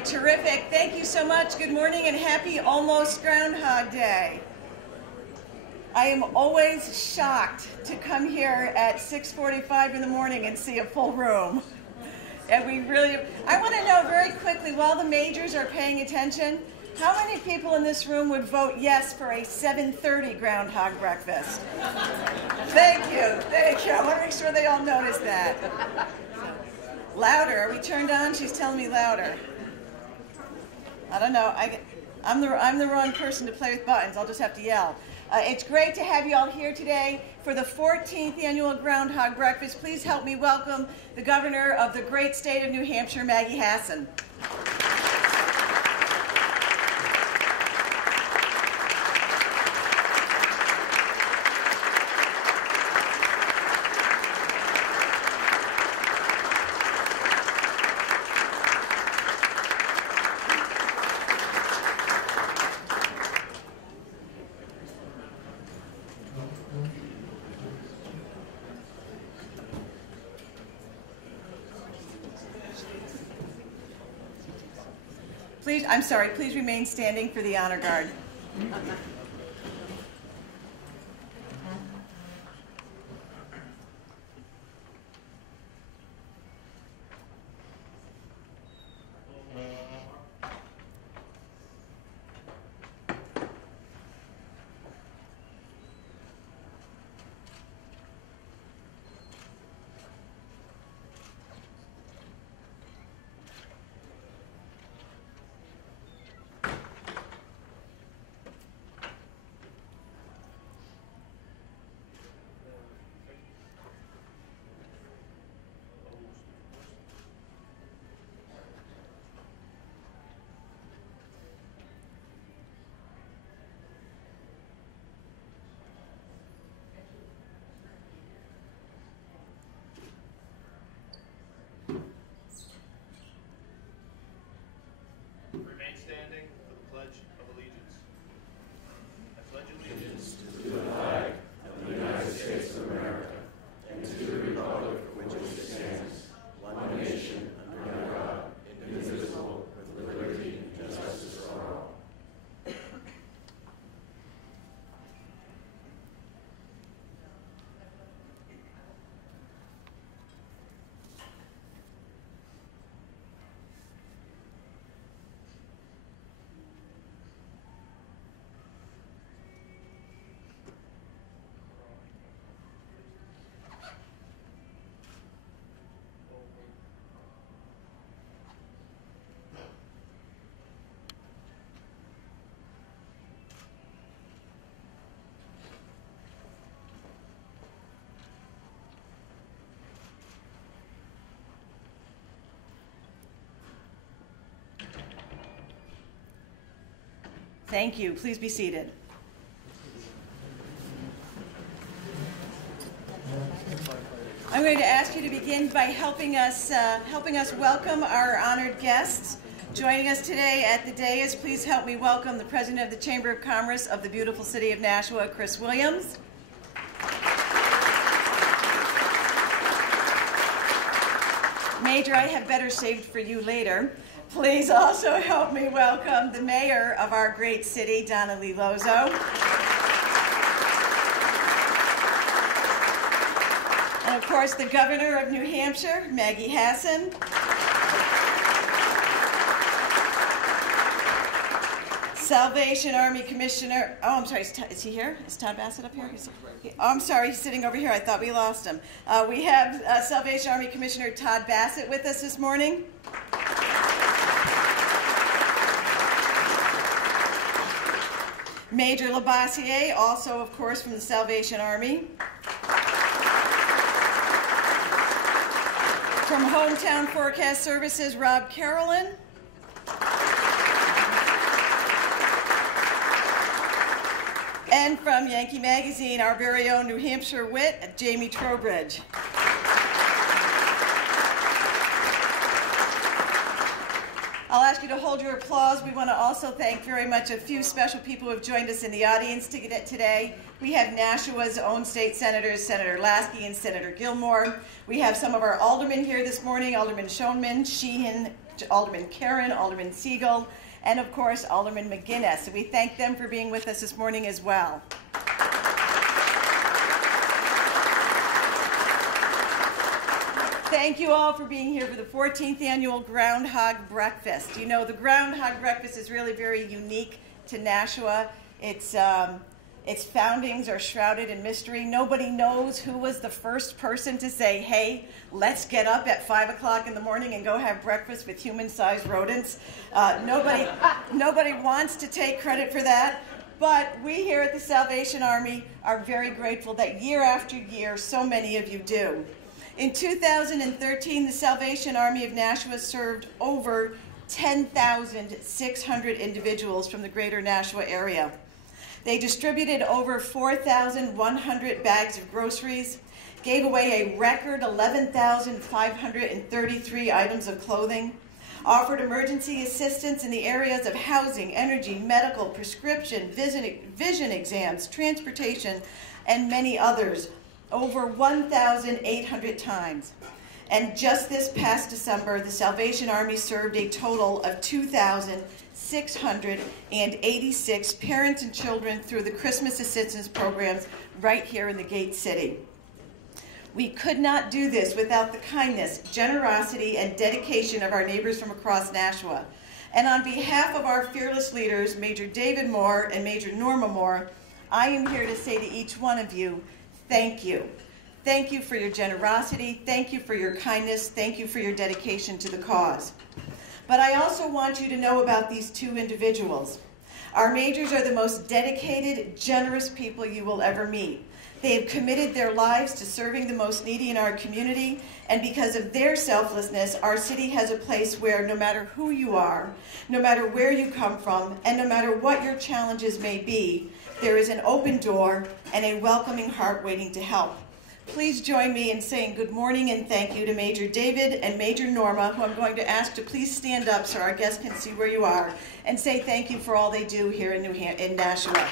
right, terrific. Thank you so much. Good morning and happy almost Groundhog Day. I am always shocked to come here at 6:45 in the morning and see a full room. And I want to know very quickly, while the majors are paying attention, how many people in this room would vote yes for a 7:30 Groundhog Breakfast? Thank you, thank you. I want to make sure they all notice that. Louder, are we turned on? She's telling me louder. I don't know, I'm the wrong person to play with buttons, I'll just have to yell. It's great to have you all here today for the 14th Annual Groundhog Breakfast. Please help me welcome the Governor of the great state of New Hampshire, Maggie Hassan. Please remain standing for the honor guard. Remain standing for the Pledge of Allegiance. I pledge allegiance to the flag of the United States of America and to the republic for which it stands, one nation, under God, indivisible, with liberty and justice for all. Thank you. Please be seated. I'm going to ask you to begin by helping us welcome our honored guests. Joining us today at the dais, please help me welcome the President of the Chamber of Commerce of the beautiful city of Nashua, Chris Williams. Major, I have better saved for you later. Please also help me welcome the mayor of our great city, Donna Lee Lozo. And of course, the governor of New Hampshire, Maggie Hassan. Salvation Army Commissioner, oh, I'm sorry, is he here? Is Todd Bassett up here? Oh, I'm sorry, he's sitting over here. I thought we lost him. We have Salvation Army Commissioner Todd Bassett with us this morning. Major Labassiere, also, of course, from the Salvation Army. From Hometown Forecast Services, Rob Carolyn. And from Yankee Magazine, our very own New Hampshire wit, Jamie Trowbridge. I'll ask you to hold your applause. We want to also thank very much a few special people who have joined us in the audience today. We have Nashua's own state senators, Senator Lasky and Senator Gilmore. We have some of our aldermen here this morning, Alderman Schoenman, Sheehan, Alderman Karen, Alderman Siegel, and of course, Alderman McGuinness. We thank them for being with us this morning as well. Thank you all for being here for the 14th Annual Groundhog Breakfast. You know, the Groundhog Breakfast is really very unique to Nashua. Its foundings are shrouded in mystery. Nobody knows who was the first person to say, hey, let's get up at 5 o'clock in the morning and go have breakfast with human-sized rodents. Nobody wants to take credit for that. But we here at the Salvation Army are very grateful that year after year, so many of you do. In 2013, the Salvation Army of Nashua served over 10,600 individuals from the greater Nashua area. They distributed over 4,100 bags of groceries, gave away a record 11,533 items of clothing, offered emergency assistance in the areas of housing, energy, medical, prescription, vision exams, transportation, and many others, over 1,800 times. And just this past December, the Salvation Army served a total of 2,686 parents and children through the Christmas assistance programs right here in the Gate City. We could not do this without the kindness, generosity, and dedication of our neighbors from across Nashua. And on behalf of our fearless leaders, Major David Moore and Major Norma Moore, I am here to say to each one of you, thank you. Thank you for your generosity. Thank you for your kindness. Thank you for your dedication to the cause. But I also want you to know about these two individuals. Our majors are the most dedicated, generous people you will ever meet. They have committed their lives to serving the most needy in our community, and because of their selflessness, our city has a place where no matter who you are, no matter where you come from, and no matter what your challenges may be, there is an open door and a welcoming heart waiting to help. Please join me in saying good morning and thank you to Major David and Major Norma, who I'm going to ask to please stand up so our guests can see where you are, and say thank you for all they do here in Nashua.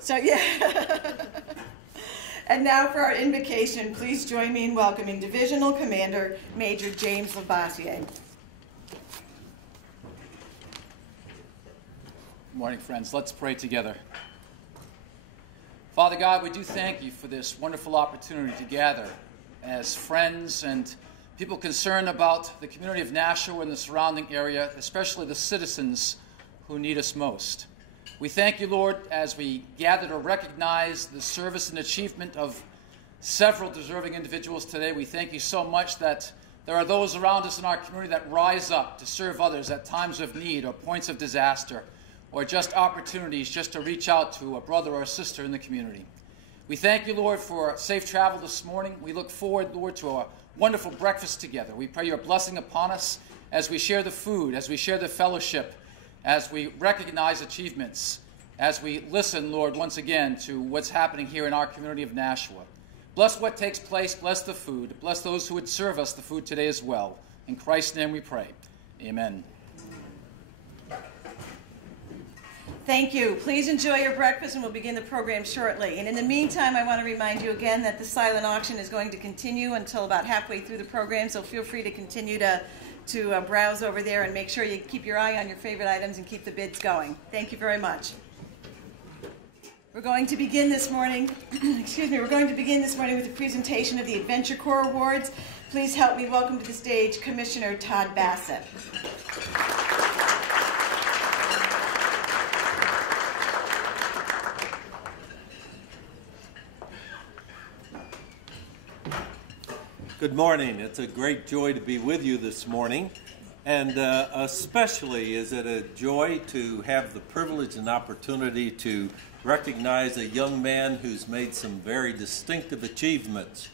So yeah. And now for our invocation, please join me in welcoming Divisional Commander Major James Labassiere. Good morning, friends. Let's pray together. Father God, we do thank you for this wonderful opportunity to gather as friends and people concerned about the community of Nashua and the surrounding area, especially the citizens who need us most. We thank you, Lord, as we gather to recognize the service and achievement of several deserving individuals today. We thank you so much that there are those around us in our community that rise up to serve others at times of need or points of disaster, or just opportunities just to reach out to a brother or a sister in the community. We thank you, Lord, for safe travel this morning. We look forward, Lord, to a wonderful breakfast together. We pray your blessing upon us as we share the food, as we share the fellowship, as we recognize achievements, as we listen, Lord, once again to what's happening here in our community of Nashua. Bless what takes place, bless the food, bless those who would serve us the food today as well. In Christ's name we pray. Amen. Thank you. Please enjoy your breakfast and we'll begin the program shortly. And in the meantime, I want to remind you again that the silent auction is going to continue until about halfway through the program, so feel free to continue to browse over there and make sure you keep your eye on your favorite items and keep the bids going. Thank you very much. We're going to begin this morning, we're going to begin this morning with the presentation of the Adventure Corps Awards. Please help me welcome to the stage Commissioner Todd Bassett. Good morning. It's a great joy to be with you this morning, and especially is it a joy to have the privilege and opportunity to recognize a young man who's made some very distinctive achievements.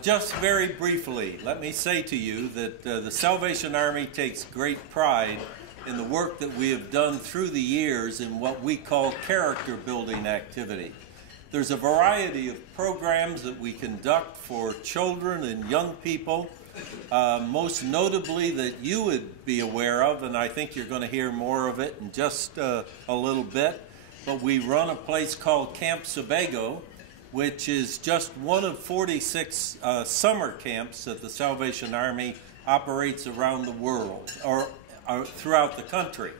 Just very briefly, let me say to you that the Salvation Army takes great pride in the work that we have done through the years in what we call character building activity. There's a variety of programs that we conduct for children and young people, most notably that you would be aware of, and I think you're going to hear more of it in just a little bit. but we run a place called Camp Sebago, which is just one of 46 summer camps that the Salvation Army operates around the world, or throughout the country.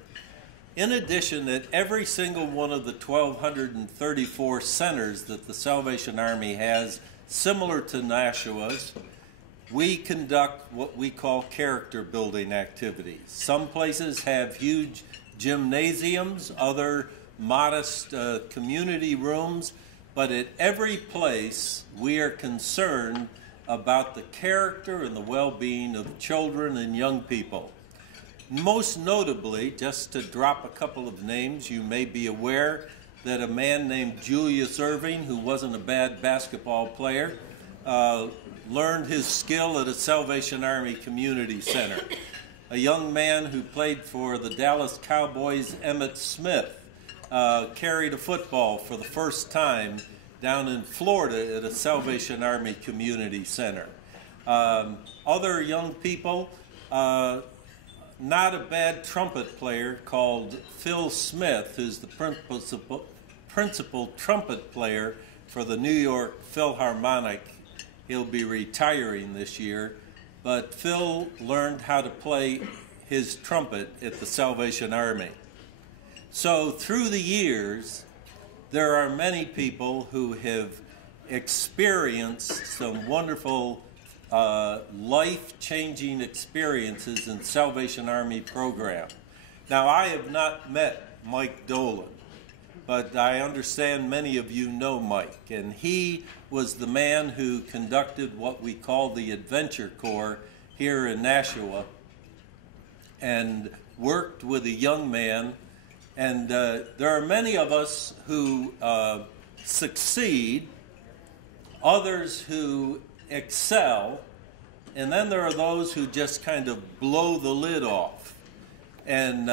In addition, at every single one of the 1,234 centers that the Salvation Army has, similar to Nashua's, we conduct what we call character building activities. Some places have huge gymnasiums, other modest community rooms, but at every place we are concerned about the character and the well-being of children and young people. Most notably, just to drop a couple of names, you may be aware that a man named Julius Irving, who wasn't a bad basketball player, learned his skill at a Salvation Army Community Center. A young man who played for the Dallas Cowboys, Emmitt Smith, carried a football for the first time down in Florida at a Salvation Army Community Center. Other young people, not a bad trumpet player called Phil Smith, who's the principal trumpet player for the New York Philharmonic. He'll be retiring this year, but Phil learned how to play his trumpet at the Salvation Army. So through the years, there are many people who have experienced some wonderful life-changing experiences in Salvation Army program. Now, I have not met Mike Dolan, but I understand many of you know Mike, and he was the man who conducted what we call the Adventure Corps here in Nashua, and worked with a young man. And there are many of us who succeed, others who excel, and then there are those who just kind of blow the lid off. And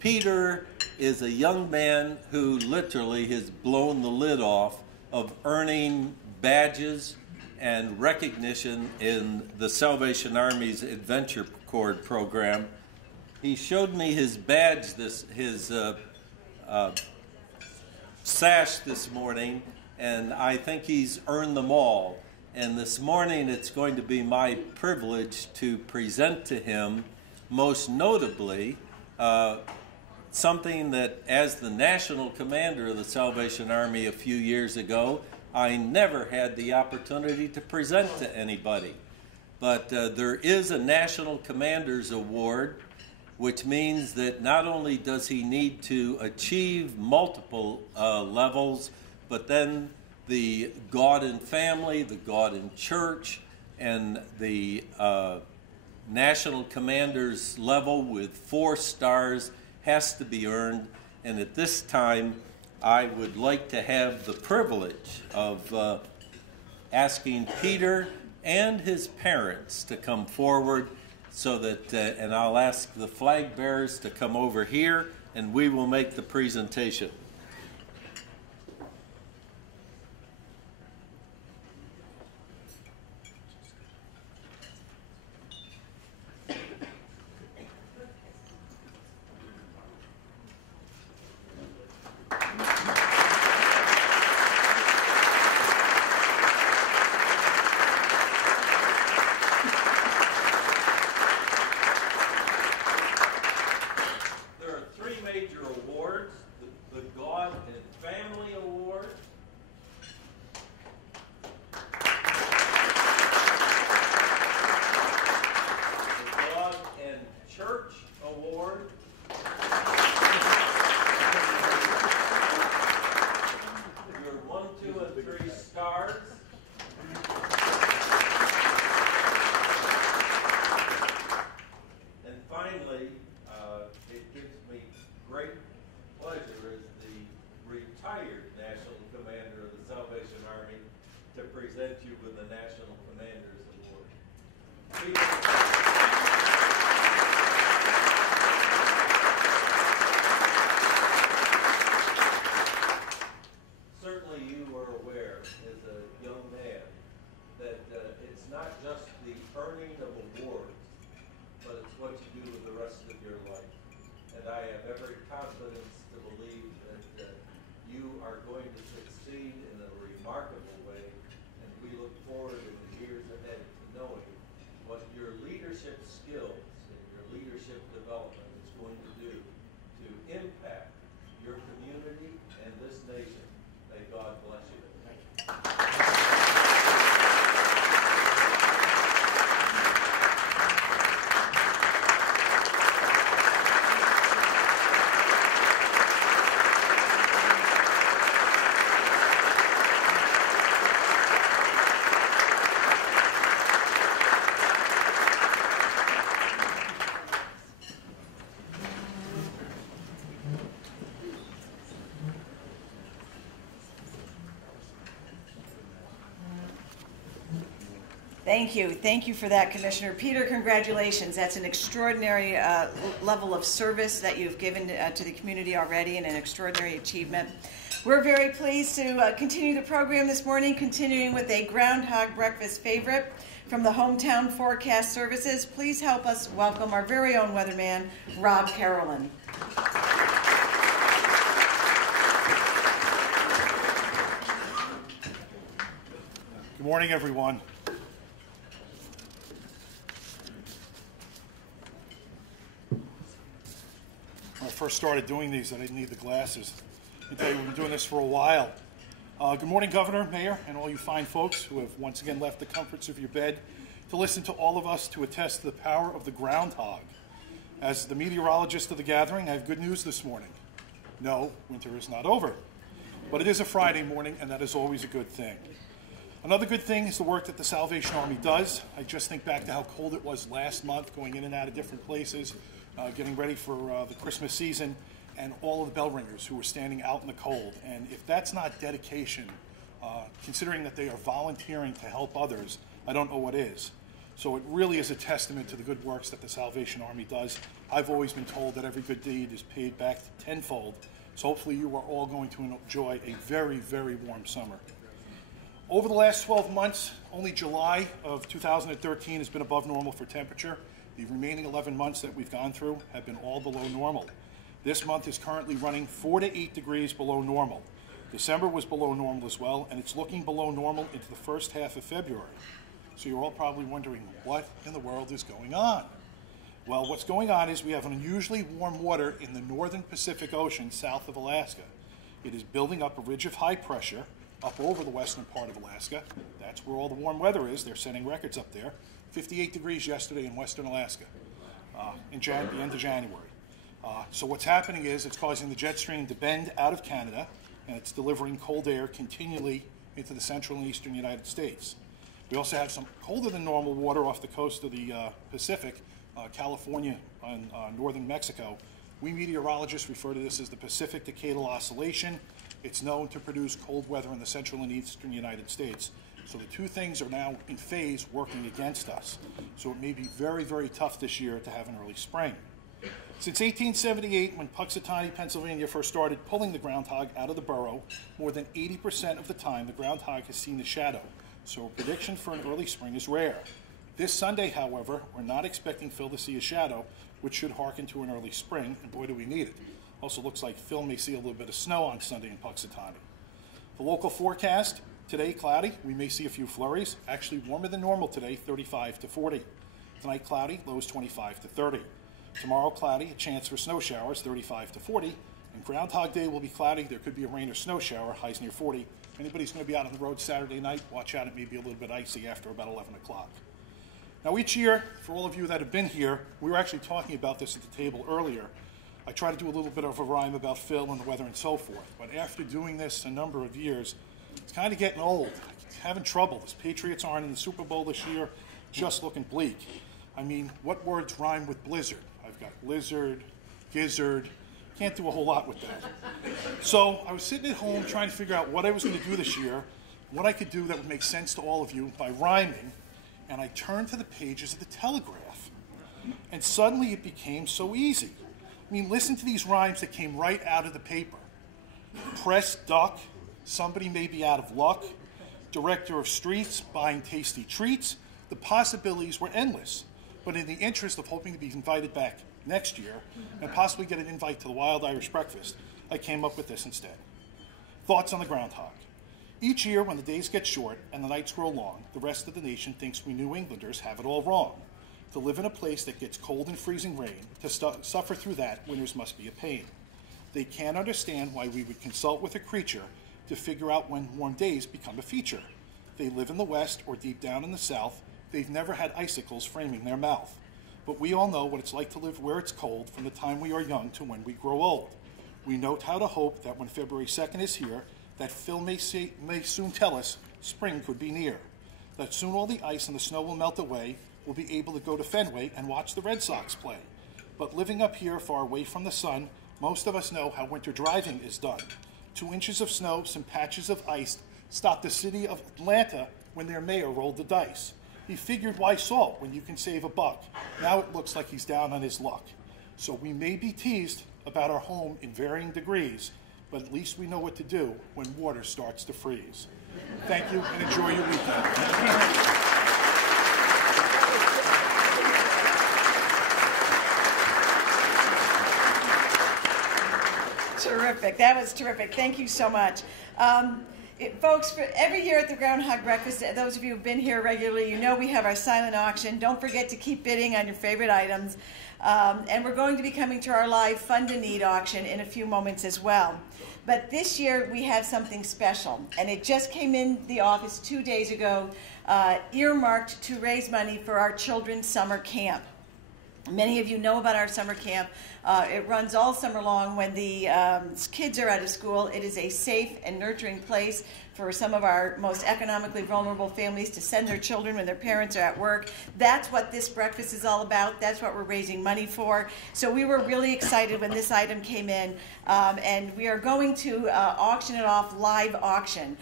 Peter is a young man who literally has blown the lid off of earning badges and recognition in the Salvation Army's Adventure Corps program. He showed me his badge, his sash this morning, and I think he's earned them all. And this morning it's going to be my privilege to present to him, most notably, something that as the national commander of the Salvation Army a few years ago, I never had the opportunity to present to anybody. But there is a National Commander's Award, which means that not only does he need to achieve multiple levels, but then the God and family, the God and church, and the National Commander's level with 4 stars has to be earned. And at this time, I would like to have the privilege of asking Peter and his parents to come forward so that, and I'll ask the flag bearers to come over here and we will make the presentation. I have every confidence to believe that you are going to succeed in a remarkable way, and we look forward in the years ahead to knowing what your leadership skills and your leadership development is going to do to impact your community and this nation. May God bless you. Thank you. Thank you. Thank you for that, Commissioner. Peter, congratulations. That's an extraordinary level of service that you've given to the community already, and an extraordinary achievement. We're very pleased to continue the program this morning, continuing with a Groundhog Breakfast favorite from the Hometown Forecast Services. Please help us welcome our very own weatherman, Rob Carolyn. Good morning, everyone. When I first started doing these, I didn't need the glasses. I tell you, we've been doing this for a while. Good morning, Governor, Mayor, and all you fine folks who have once again left the comforts of your bed to listen to all of us to attest to the power of the groundhog. As the meteorologist of the gathering, I have good news this morning. No, winter is not over. But it is a Friday morning, and that is always a good thing. Another good thing is the work that the Salvation Army does. I just think back to how cold it was last month, going in and out of different places, getting ready for the Christmas season, and all of the bell ringers who were standing out in the cold. And if that's not dedication, considering that they are volunteering to help others, I don't know what is. So it really is a testament to the good works that the Salvation Army does. I've always been told that every good deed is paid back tenfold. So hopefully you are all going to enjoy a very, very warm summer. Over the last 12 months, only July of 2013 has been above normal for temperature. The remaining 11 months that we've gone through have been all below normal. This month is currently running 4 to 8 degrees below normal. December was below normal as well, and it's looking below normal into the first half of February. So you're all probably wondering, what in the world is going on? Well, what's going on is we have unusually warm water in the northern Pacific Ocean south of Alaska. It is building up a ridge of high pressure up over the western part of Alaska. That's where all the warm weather is. They're setting records up there. 58 degrees yesterday in western Alaska in the end of January. So what's happening is it's causing the jet stream to bend out of Canada, and it's delivering cold air continually into the central and eastern United States. We also have some colder than normal water off the coast of the Pacific, California and northern Mexico. We meteorologists refer to this as the Pacific Decadal Oscillation. It's known to produce cold weather in the central and eastern United States. So the two things are now in phase working against us. So it may be very, very tough this year to have an early spring. Since 1878, when Puxatawny, Pennsylvania first started pulling the groundhog out of the burrow, more than 80% of the time the groundhog has seen the shadow. So a prediction for an early spring is rare. This Sunday, however, we're not expecting Phil to see a shadow, which should hearken to an early spring, and boy do we need it. Also looks like Phil may see a little bit of snow on Sunday in Puxatawny. The local forecast, today cloudy, we may see a few flurries. Actually warmer than normal today, 35 to 40. Tonight cloudy, lows 25 to 30. Tomorrow cloudy, a chance for snow showers, 35 to 40. And Groundhog Day will be cloudy. There could be a rain or snow shower, highs near 40. If anybody's going to be out on the road Saturday night, watch out, it may be a little bit icy after about 11 o'clock. Now each year, for all of you that have been here, we were actually talking about this at the table earlier. I try to do a little bit of a rhyme about Phil and the weather and so forth. But after doing this a number of years, it's kind of getting old. Having trouble. The Patriots aren't in the Super Bowl this year, just looking bleak. I mean, what words rhyme with blizzard? I've got lizard, gizzard. Can't do a whole lot with that. So I was sitting at home trying to figure out what I was going to do this year, what I could do that would make sense to all of you by rhyming, and I turned to the pages of the Telegraph. And suddenly it became so easy. I mean, listen to these rhymes that came right out of the paper. Press duck, somebody may be out of luck, director of streets buying tasty treats. The possibilities were endless. But in the interest of hoping to be invited back next year and possibly get an invite to the Wild Irish Breakfast, I came up with this instead. Thoughts on the groundhog. Each year when the days get short and the nights grow long, the rest of the nation thinks we New Englanders have it all wrong. To live in a place that gets cold and freezing rain, to suffer through that, winters must be a pain. They can't understand why we would consult with a creature to figure out when warm days become a feature. They live in the West or deep down in the South. They've never had icicles framing their mouth. But we all know what it's like to live where it's cold from the time we are young to when we grow old. We note how to hope that when February 2nd is here, that Phil may soon tell us spring could be near. That soon all the ice and the snow will melt away. We'll be able to go to Fenway and watch the Red Sox play. But living up here far away from the sun, most of us know how winter driving is done. 2 inches of snow, some patches of ice, stopped the city of Atlanta when their mayor rolled the dice. He figured, why salt when you can save a buck? Now it looks like he's down on his luck. So we may be teased about our home in varying degrees, but at least we know what to do when water starts to freeze. Thank you and enjoy your weekend. Terrific. That was terrific. Thank you so much. Folks, for every year at the Groundhog Breakfast, those of you who've been here regularly, you know we have our silent auction. Don't forget to keep bidding on your favorite items. And we're going to be coming to our live Fund a Need auction in a few moments as well. But this year we have something special, and it just came in the office 2 days ago, earmarked to raise money for our children's summer camp. Many of you know about our summer camp. It runs all summer long when the kids are out of school. It is a safe and nurturing place for some of our most economically vulnerable families to send their children when their parents are at work. That's what this breakfast is all about. That's what we're raising money for. So we were really excited when this item came in, and we are going to auction it off live auction.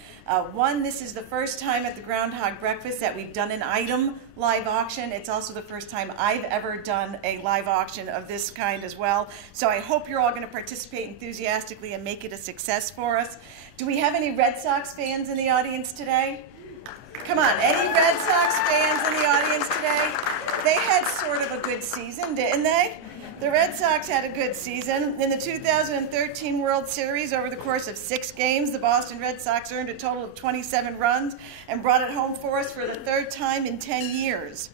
This is the first time at the Groundhog Breakfast that we've done an item live auction. It's also the first time I've ever done a live auction of this kind as well. So I hope you're all going to participate enthusiastically and make it a success for us. Do we have any Red Sox fans in the audience today? Come on, any Red Sox fans in the audience today? They had sort of a good season, didn't they? The Red Sox had a good season. In the 2013 World Series, over the course of 6 games, the Boston Red Sox earned a total of 27 runs and brought it home for us for the 3rd time in 10 years.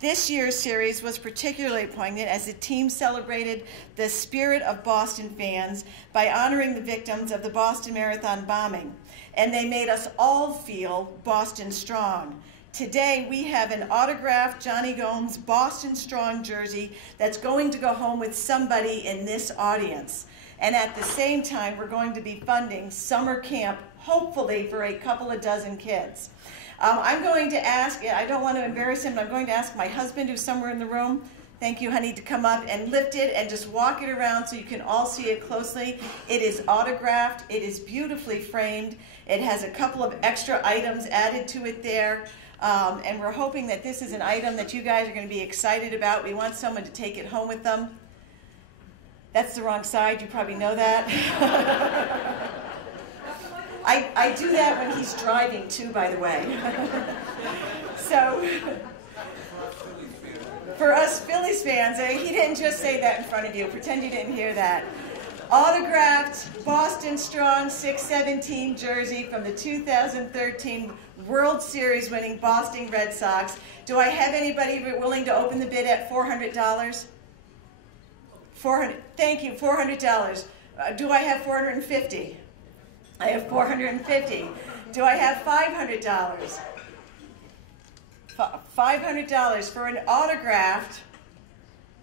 This year's series was particularly poignant as the team celebrated the spirit of Boston fans by honoring the victims of the Boston Marathon bombing. And they made us all feel Boston strong. Today, we have an autographed Johnny Gomes Boston Strong jersey that's going to go home with somebody in this audience. And at the same time, we're going to be funding summer camp, hopefully for a couple of dozen kids. I'm going to ask, I don't want to embarrass him, but I'm going to ask my husband, who's somewhere in the room, thank you, honey, to come up and lift it and just walk it around so you can all see it closely. It is autographed. It is beautifully framed. It has a couple of extra items added to it there. And we're hoping that this is an item that you guys are going to be excited about. We want someone to take it home with them. That's the wrong side. You probably know that. I do that when he's driving, too, by the way. So, for us Phillies fans, he didn't just say that in front of you. Pretend you didn't hear that. Autographed Boston Strong 617 jersey from the 2013 World Series winning Boston Red Sox. Do I have anybody willing to open the bid at $400? $400. Thank you, $400. Do I have $450? I have $450. Do I have $500? $500 for an autographed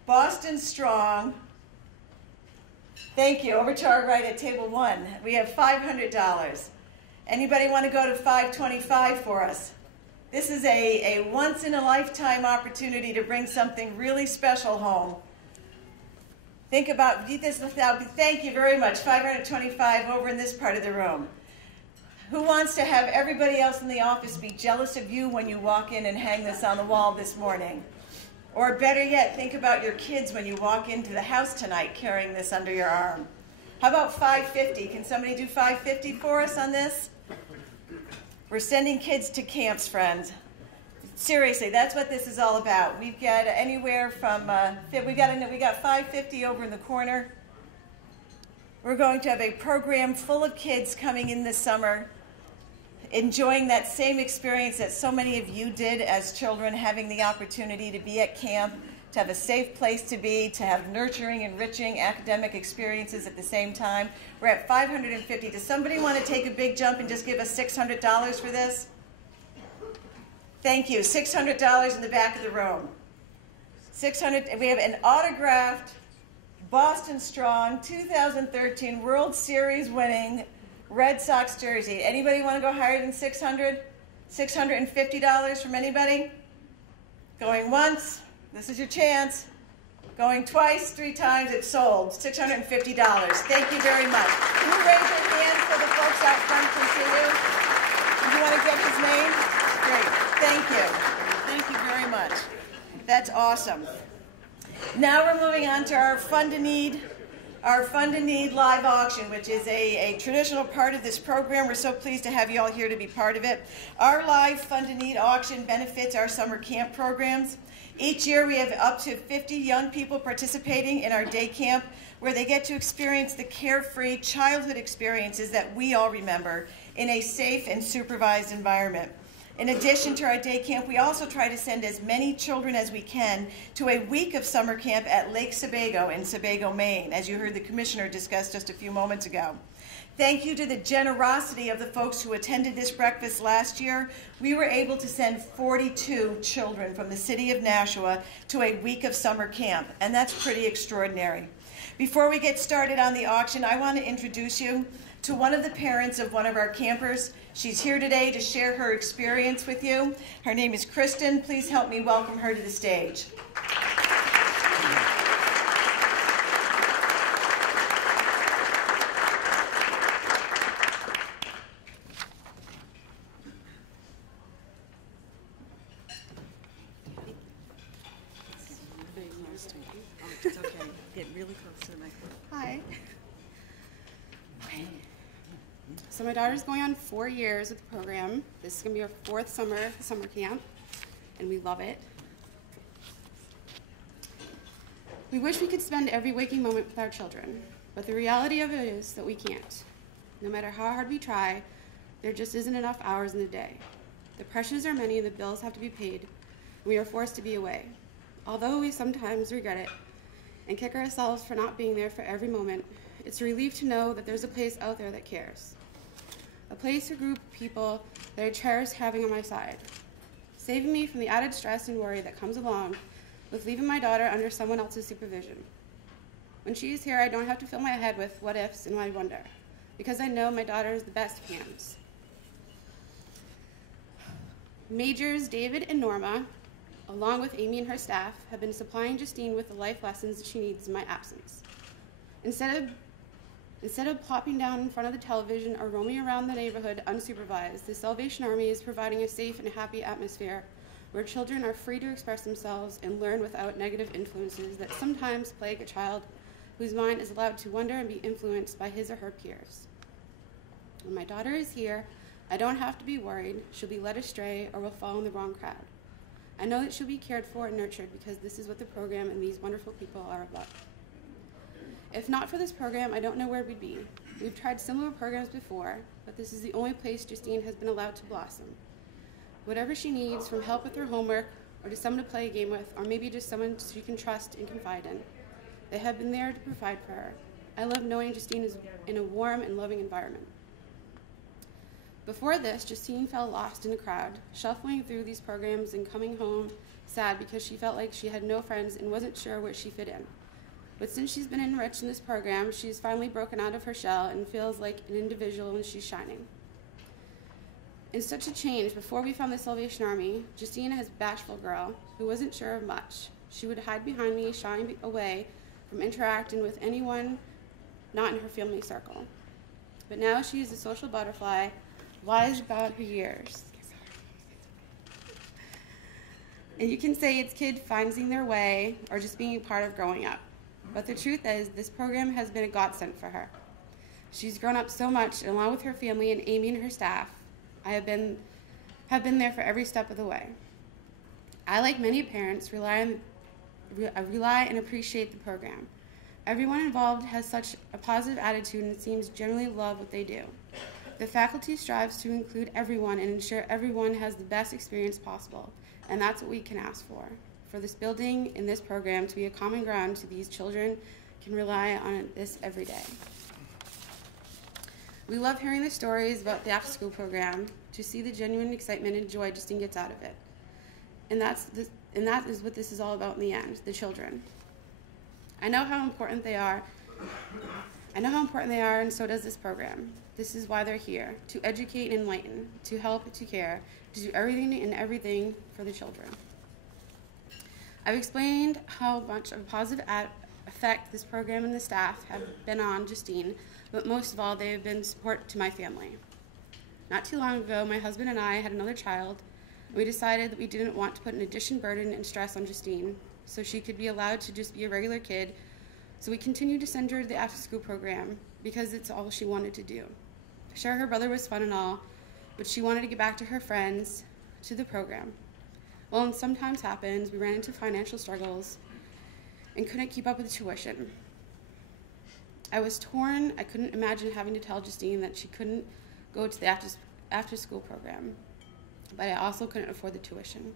Boston Strong. Thank you. Over to our right at table 1. We have $500. Anybody want to go to $525 for us? This is a once-in-a-lifetime opportunity to bring something really special home. Think about this. Thank you very much. $525 over in this part of the room. Who wants to have everybody else in the office be jealous of you when you walk in and hang this on the wall this morning? Or better yet, think about your kids when you walk into the house tonight carrying this under your arm. How about $550? Can somebody do $550 for us on this? We're sending kids to camps, friends. Seriously, that's what this is all about. We've got anywhere from we got $550 over in the corner. We're going to have a program full of kids coming in this summer, enjoying that same experience that so many of you did as children, having the opportunity to be at camp, to have a safe place to be, to have nurturing, enriching academic experiences at the same time. We're at $550. Does somebody want to take a big jump and just give us $600 for this? Thank you. $600 in the back of the room. $600. We have an autographed Boston Strong 2013 World Series winning Red Sox jersey. Anybody want to go higher than $600? $650 from anybody? Going once. This is your chance. Going twice, 3 times, it's sold. $650. Thank you very much. Can you raise your hand so the folks out front can see you? Do you want to get his name? Great. Thank you. Thank you very much. That's awesome. Now we're moving on to our Fund a Need live auction, which is a traditional part of this program. We're so pleased to have you all here to be part of it. Our live Fund a Need auction benefits our summer camp programs. Each year we have up to 50 young people participating in our day camp where they get to experience the carefree childhood experiences that we all remember in a safe and supervised environment. In addition to our day camp, we also try to send as many children as we can to a week of summer camp at Lake Sebago in Sebago, Maine, as you heard the commissioner discuss just a few moments ago. Thank you to the generosity of the folks who attended this breakfast last year. We were able to send 42 children from the city of Nashua to a week of summer camp, and that's pretty extraordinary. Before we get started on the auction, I want to introduce you to one of the parents of one of our campers. She's here today to share her experience with you. Her name is Kristen. Please help me welcome her to the stage. It's okay. Get really close to the microphone. Hi. So my daughter's going on 4 years with the program. This is going to be our 4th summer camp, and we love it. We wish we could spend every waking moment with our children, but the reality of it is that we can't. No matter how hard we try, there just isn't enough hours in the day. The pressures are many, the bills have to be paid, and we are forced to be away. Although we sometimes regret it and kick ourselves for not being there for every moment, it's a relief to know that there's a place out there that cares. A place or group of people that I cherish having on my side, saving me from the added stress and worry that comes along with leaving my daughter under someone else's supervision. When she is here, I don't have to fill my head with what ifs and I wonder, because I know my daughter is the best of hands. Majors David and Norma, along with Amy and her staff, have been supplying Justine with the life lessons she needs in my absence. Instead of plopping down in front of the television or roaming around the neighborhood unsupervised, the Salvation Army is providing a safe and happy atmosphere where children are free to express themselves and learn without negative influences that sometimes plague a child whose mind is allowed to wonder and be influenced by his or her peers. When my daughter is here, I don't have to be worried she'll be led astray or will fall in the wrong crowd. I know that she'll be cared for and nurtured because this is what the program and these wonderful people are about. If not for this program, I don't know where we'd be. We've tried similar programs before, but this is the only place Justine has been allowed to blossom. Whatever she needs, from help with her homework, or to someone to play a game with, or maybe just someone she can trust and confide in, they have been there to provide for her. I love knowing Justine is in a warm and loving environment. Before this, Justine felt lost in a crowd, shuffling through these programs and coming home sad because she felt like she had no friends and wasn't sure where she fit in. But since she's been enriched in this program, she's finally broken out of her shell and feels like an individual and she's shining. In such a change, before we found the Salvation Army, Justine is a bashful girl who wasn't sure of much. She would hide behind me, shying away from interacting with anyone not in her family circle. But now she is a social butterfly, wise about her years. And you can say it's kids finding their way or just being a part of growing up. But the truth is, this program has been a godsend for her. She's grown up so much, and along with her family and Amy and her staff, I have been there for every step of the way. I, like many parents, rely and appreciate the program. Everyone involved has such a positive attitude and seems generally love what they do. The faculty strives to include everyone and ensure everyone has the best experience possible, and that's what we can ask for this building and this program to be a common ground so these children can rely on this every day. We love hearing the stories about the after-school program, to see the genuine excitement and joy Justine gets out of it. And that is what this is all about in the end, the children. I know how important they are, and so does this program. This is why they're here, to educate and enlighten, to help, to care, to do everything for the children. I've explained how much of a positive effect this program and the staff have been on Justine, but most of all, they have been support to my family. Not too long ago, my husband and I had another child, and we decided that we didn't want to put an additional burden and stress on Justine, so she could be allowed to just be a regular kid. So we continued to send her to the after-school program because it's all she wanted to do. Sure, her brother was fun and all, but she wanted to get back to her friends, to the program. Well, and sometimes happens, we ran into financial struggles and couldn't keep up with the tuition. I was torn. I couldn't imagine having to tell Justine that she couldn't go to the after-school program, but I also couldn't afford the tuition.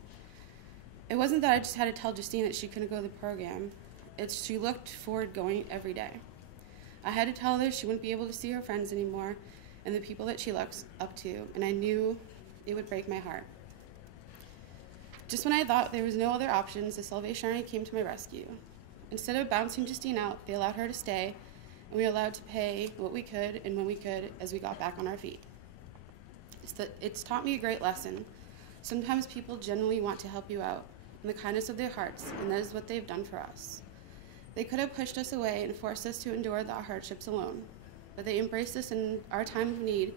It wasn't that I just had to tell Justine that she couldn't go to the program. It's she looked forward going every day. I had to tell her she wouldn't be able to see her friends anymore and the people that she looks up to, and I knew it would break my heart. Just when I thought there was no other options, the Salvation Army came to my rescue. Instead of bouncing Justine out, they allowed her to stay, and we were allowed to pay what we could and when we could as we got back on our feet. It's taught me a great lesson. Sometimes people genuinely want to help you out in the kindness of their hearts, and that is what they've done for us. They could have pushed us away and forced us to endure the hardships alone, but they embraced us in our time of need.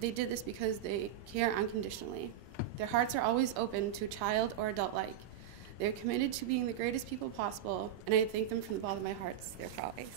They did this because they care unconditionally. Their hearts are always open to child or adult alike. They're committed to being the greatest people possible, and I thank them from the bottom of my heart. They're always.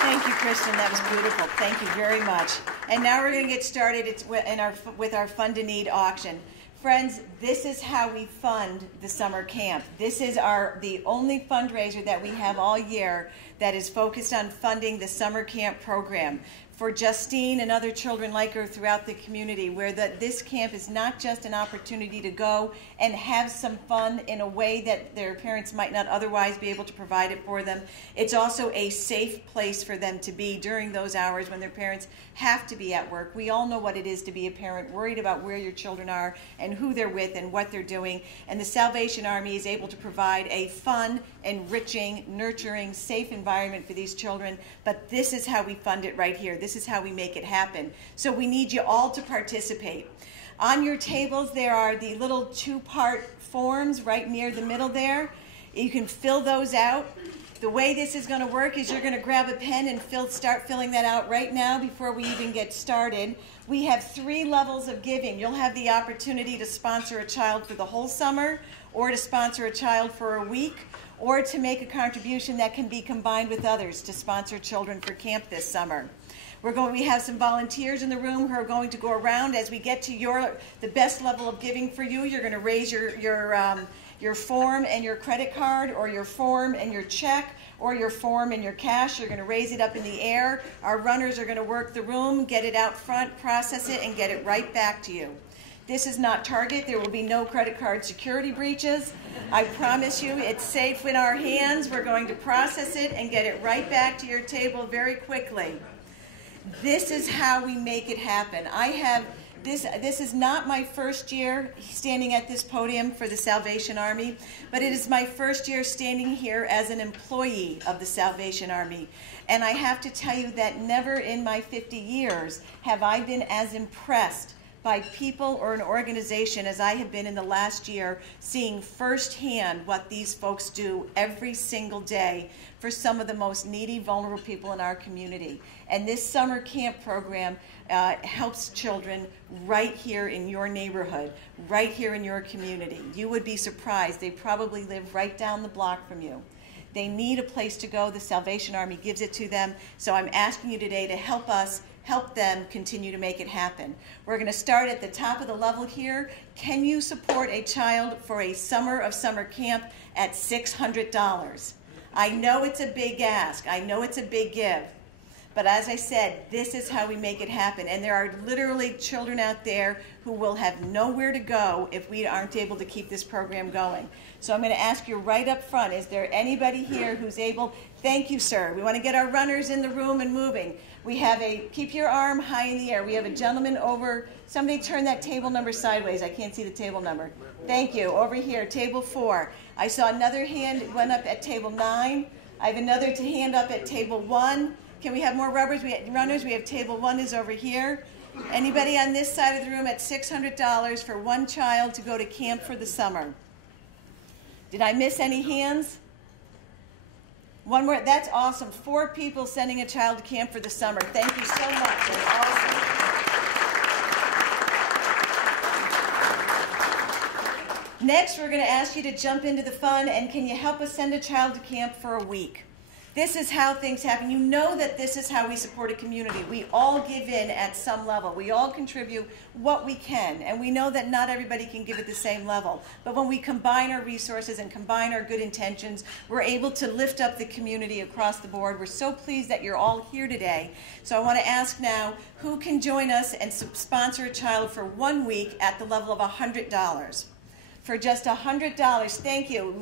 Thank you, Kristen. That was beautiful. Thank you very much. And now we're going to get started with our Fund a Need auction. Friends, this is how we fund the summer camp. This is the only fundraiser that we have all year that is focused on funding the summer camp program for Justine and other children like her throughout the community, where this camp is not just an opportunity to go and have some fun in a way that their parents might not otherwise be able to provide it for them. It's also a safe place for them to be during those hours when their parents have to be at work. We all know what it is to be a parent, worried about where your children are and who they're with and what they're doing. And the Salvation Army is able to provide a fun, enriching, nurturing, safe environment for these children. But this is how we fund it right here. This is how we make it happen. So we need you all to participate. On your tables, there are the little two-part forms right near the middle there. You can fill those out. The way this is going to work is you're going to grab a pen and start filling that out right now before we even get started. We have 3 levels of giving. You'll have the opportunity to sponsor a child for the whole summer, or to sponsor a child for a week, or to make a contribution that can be combined with others to sponsor children for camp this summer. We have some volunteers in the room who are going to go around. As we get to the best level of giving for you, you're going to raise your form and your credit card, or your form and your check, or your form and your cash. You're going to raise it up in the air. Our runners are going to work the room, get it out front, process it, and get it right back to you. This is not Target. There will be no credit card security breaches. I promise you it's safe in our hands. We're going to process it and get it right back to your table very quickly. This is how we make it happen. This is not my first year standing at this podium for the Salvation Army, but it is my first year standing here as an employee of the Salvation Army. And I have to tell you that never in my 50 years have I been as impressed by people or an organization as I have been in the last year, seeing firsthand what these folks do every single day for some of the most needy, vulnerable people in our community. And this summer camp program helps children right here in your neighborhood, right here in your community. You would be surprised. They probably live right down the block from you. They need a place to go. The Salvation Army gives it to them. So I'm asking you today to help us help them continue to make it happen. We're going to start at the top of the level here. Can you support a child for a summer of summer camp at $600? I know it's a big ask. I know it's a big give. But as I said, this is how we make it happen. And there are literally children out there who will have nowhere to go if we aren't able to keep this program going. So I'm going to ask you right up front, is there anybody here who's able? Thank you, sir. We want to get our runners in the room and moving. We have keep your arm high in the air. We have a gentleman over, somebody turn that table number sideways. I can't see the table number. Thank you. Over here, table 4. I saw another hand went up at table 9. I have another hand up at table 1. Can we have more runners? We have table 1 is over here. Anybody on this side of the room at $600 for one child to go to camp for the summer? Did I miss any hands? One more. That's awesome. 4 people sending a child to camp for the summer. Thank you so much. That's awesome. Next, we're going to ask you to jump into the fun, and can you help us send a child to camp for a week? This is how things happen. You know that this is how we support a community. We all give in at some level. We all contribute what we can, and we know that not everybody can give at the same level. But when we combine our resources and combine our good intentions, we're able to lift up the community across the board. We're so pleased that you're all here today. So I want to ask now, who can join us and sponsor a child for 1 week at the level of $100? For just $100, thank you.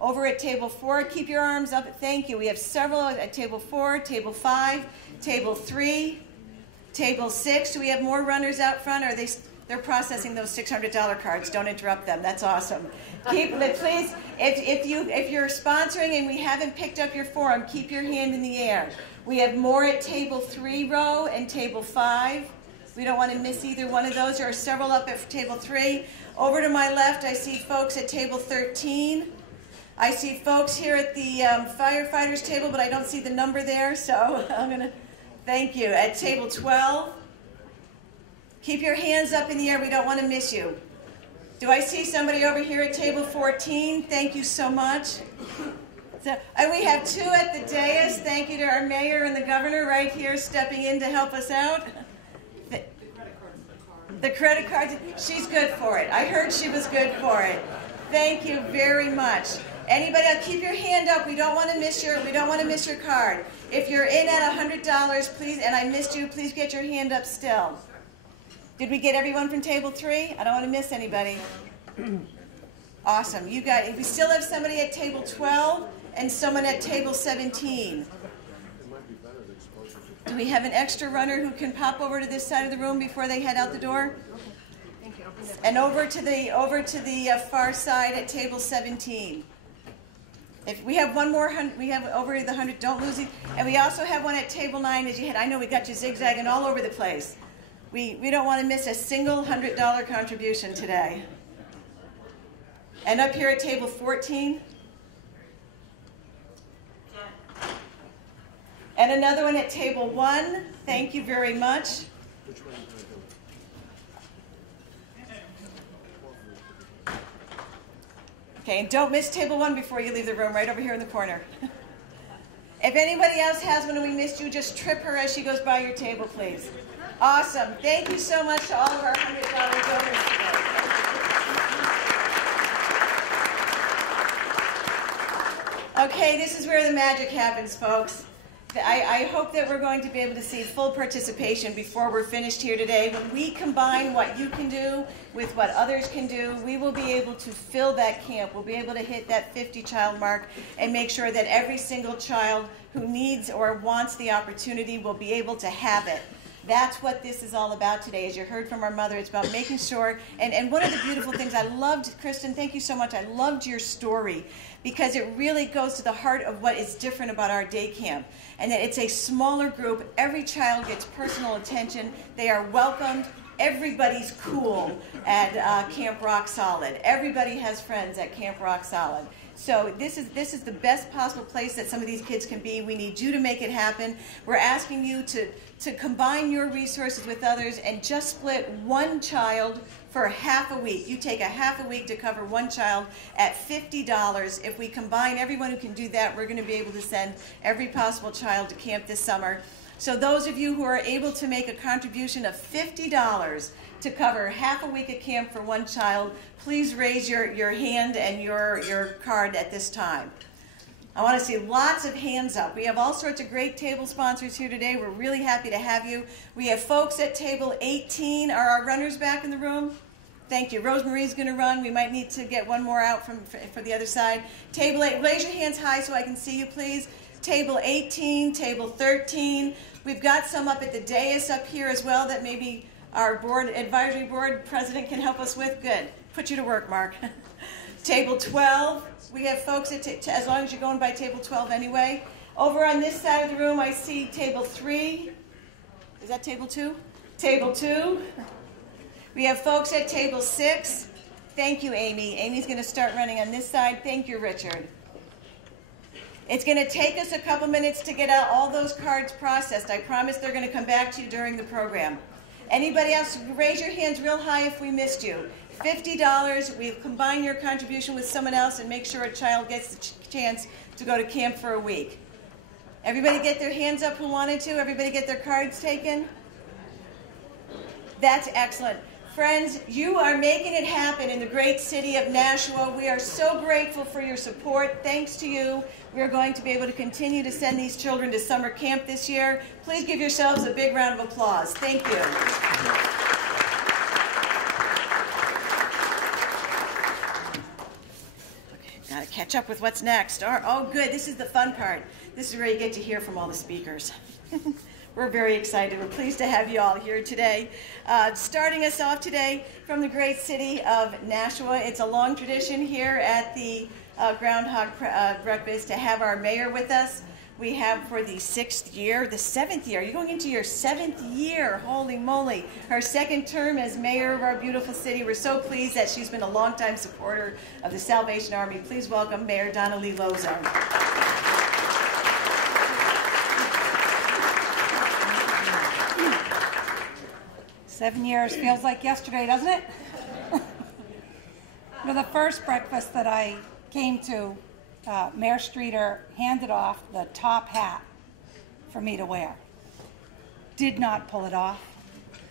Over at table 4, keep your arms up. Thank you. We have several at table 4, table 5, table 3, table 6. Do we have more runners out front? Or they're processing those $600 cards. Don't interrupt them. That's awesome. Please, if you're sponsoring and we haven't picked up your form, keep your hand in the air. We have more at table 3 row and table 5. We don't want to miss either one of those. There are several up at table 3. Over to my left, I see folks at table 13. I see folks here at the firefighters table, but I don't see the number there, so I'm going to thank you. At table 12, keep your hands up in the air. We don't want to miss you. Do I see somebody over here at table 14? Thank you so much. And we have 2 at the dais. Thank you to our mayor and the governor right here stepping in to help us out. The credit cards, she's good for it. I heard she was good for it. Thank you very much. Anybody else, keep your hand up. We don't want to miss your card. If you're in at $100, please, and I missed you, please get your hand up still. Did we get everyone from table 3? I don't want to miss anybody. Awesome. You got. We still have somebody at table 12 and someone at table 17. Do we have an extra runner who can pop over to this side of the room before they head out the door? And over to the far side at table 17. If we have one more, we have over the 100. Don't lose it. And we also have one at table 9 as you head. I know we got you zigzagging all over the place. We don't want to miss a single $100 contribution today. And up here at table 14. And another one at table 1. Thank you very much. Okay, and don't miss table 1 before you leave the room, right over here in the corner. If anybody else has one and we missed you, just trip her as she goes by your table, please. Awesome. Thank you so much to all of our $100 donors today. Okay, this is where the magic happens, folks. I hope that we're going to be able to see full participation before we're finished here today. When we combine what you can do with what others can do, we will be able to fill that camp. We'll be able to hit that 50-child mark and make sure that every single child who needs or wants the opportunity will be able to have it. That's what this is all about today. As you heard from our mother, it's about making sure, and one of the beautiful things I loved, Kristen, thank you so much, I loved your story because it really goes to the heart of what is different about our day camp, and that it's a smaller group. Every child gets personal attention. They are welcomed. Everybody's cool at Camp Rock Solid. Everybody has friends at Camp Rock Solid. So this is the best possible place that some of these kids can be. We need you to make it happen. We're asking you to combine your resources with others and just split one child for half a week. You take a half a week to cover one child at $50. If we combine everyone who can do that, we're going to be able to send every possible child to camp this summer. So those of you who are able to make a contribution of $50 to cover half a week at camp for one child, please raise your hand and your card at this time. I want to see lots of hands up. We have all sorts of great table sponsors here today. We're really happy to have you. We have folks at table 18. Are our runners back in the room? Thank you. Rosemarie's going to run. We might need to get one more out for the other side. Table 8, raise your hands high so I can see you, please. Table 18, table 13. We've got some up at the dais up here as well that maybe our advisory board president can help us with. Good. Put you to work, Mark. Table 12. We have folks at as long as you're going by table 12 anyway. Over on this side of the room, I see table 3. Is that table 2? Table 2. We have folks at table 6. Thank you, Amy. Amy's going to start running on this side. Thank you, Richard. It's going to take us a couple minutes to get out all those cards processed. I promise they're going to come back to you during the program. Anybody else, raise your hands real high if we missed you. $50, we'll combine your contribution with someone else and make sure a child gets the chance to go to camp for a week. Everybody get their hands up who wanted to? Everybody get their cards taken? That's excellent. Friends, you are making it happen in the great city of Nashua. We are so grateful for your support. Thanks to you, we are going to be able to continue to send these children to summer camp this year. Please give yourselves a big round of applause. Thank you. Okay, got to catch up with what's next. Oh, good. This is the fun part. This is where you get to hear from all the speakers. We're very excited. We're pleased to have you all here today. Starting us off today from the great city of Nashua. It's a long tradition here at the Groundhog Breakfast to have our mayor with us. We have for the 7th year. You're going into your 7th year. Holy moly. Her 2nd term as mayor of our beautiful city. We're so pleased that she's been a longtime supporter of the Salvation Army. Please welcome Mayor Donna Lee Lozo. 7 years feels like yesterday, doesn't it? The first breakfast that I came to, Mayor Streeter handed off the top hat for me to wear. Did not pull it off.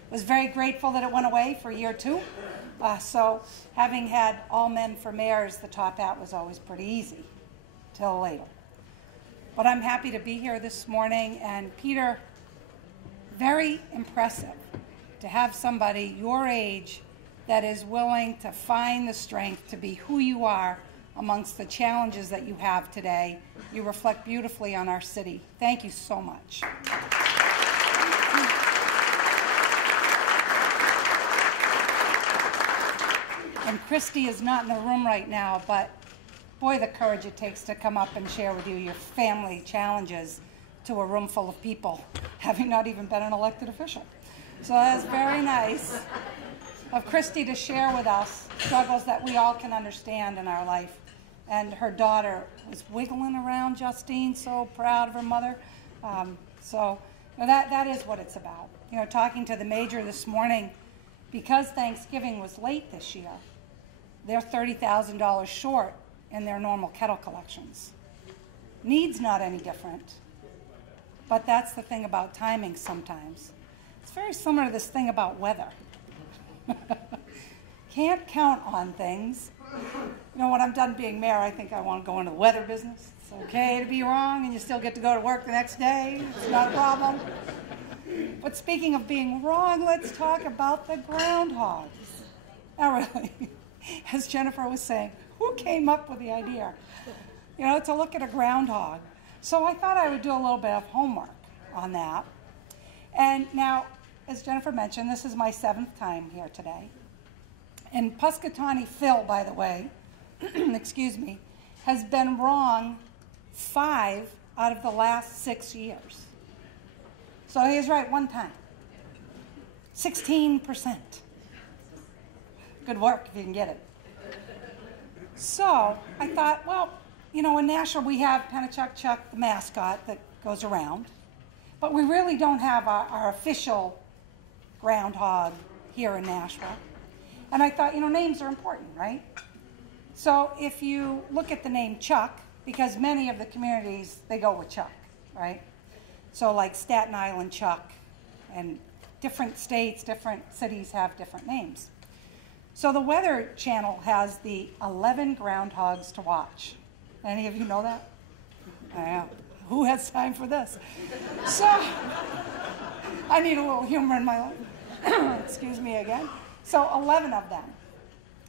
Was very grateful that it went away for year 2. So having had all men for mayors, the top hat was always pretty easy till later. But I'm happy to be here this morning, and Peter, very impressive to have somebody your age that is willing to find the strength to be who you are amongst the challenges that you have today. You reflect beautifully on our city. Thank you so much. And Christy is not in the room right now, but boy, the courage it takes to come up and share with you your family challenges to a room full of people, having not even been an elected official. So that's very nice of Christy to share with us struggles that we all can understand in our life. And her daughter was wiggling around Justine, so proud of her mother. That is what it's about. Talking to the major this morning, because Thanksgiving was late this year, they're $30,000 short in their normal kettle collections. Need's not any different, but that's the thing about timing sometimes. It's very similar to this thing about weather. Can't count on things. When I'm done being mayor, I think I want to go into the weather business. It's okay to be wrong and you still get to go to work the next day. It's not a problem. But speaking of being wrong, let's talk about the groundhogs. Now really, as Jennifer was saying, who came up with the idea, to look at a groundhog? So I thought I would do a little bit of homework on that. And now, as Jennifer mentioned, this is my 7th time here today. And Punxsutawney Phil, by the way, excuse me, has been wrong 5 out of the last 6 years. So he was right one time. 16%. Good work if you can get it. So I thought, well, in Nashua we have Pennachuck Chuck, the mascot that goes around, but we really don't have our official groundhog here in Nashua. And I thought, names are important, right? So if you look at the name Chuck, because many of the communities, they go with Chuck, right? So like Staten Island Chuck, and different states, different cities have different names. So the Weather Channel has the 11 groundhogs to watch. Any of you know that? I know. Who has time for this? So I need a little humor in my life. Excuse me again. So 11 of them,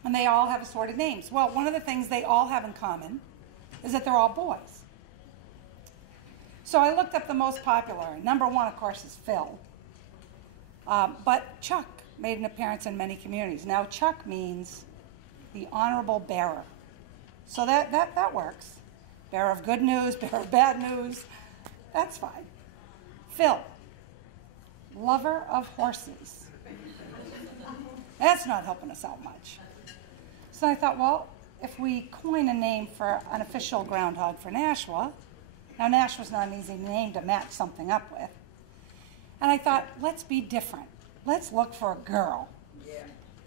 and they all have assorted names. Well, one of the things they all have in common is that they're all boys. So I looked up the most popular. Number one, of course, is Phil. But Chuck made an appearance in many communities. Now, Chuck means the honorable bearer. So that works. Bearer of good news, bearer of bad news. That's fine. Phil, lover of horses. That's not helping us out much. So I thought, well, if we coin a name for an official groundhog for Nashua, now Nashua's not an easy name to match something up with. And I thought, let's be different. Let's look for a girl.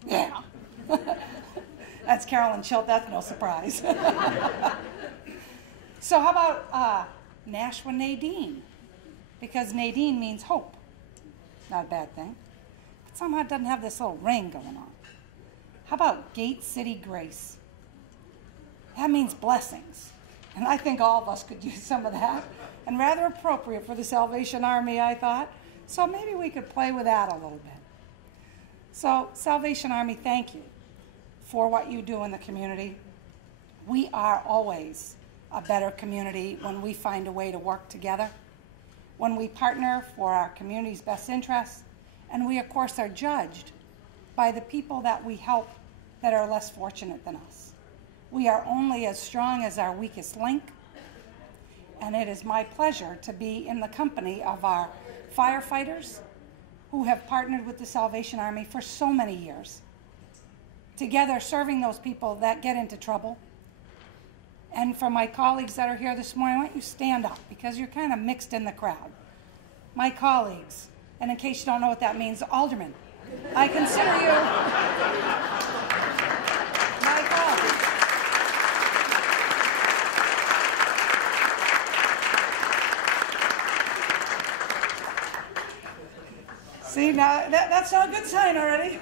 Yeah. That's Carolyn Schilt, that's no surprise. So how about Nashua Nadine? Because Nadine means hope. Not a bad thing. But somehow it doesn't have this little ring going on. How about Gate City Grace? That means blessings. And I think all of us could use some of that. And rather appropriate for the Salvation Army, I thought. So maybe we could play with that a little bit. So Salvation Army, thank you for what you do in the community. We are always a better community when we find a way to work together, when we partner for our community's best interests, and we, of course, are judged by the people that we help that are less fortunate than us. We are only as strong as our weakest link, and it is my pleasure to be in the company of our firefighters who have partnered with the Salvation Army for so many years, together serving those people that get into trouble. And for my colleagues that are here this morning, why don't you stand up, because you're kind of mixed in the crowd. My colleagues, and in case you don't know what that means, aldermen, I consider you my colleagues. See, now that's not a good sign already.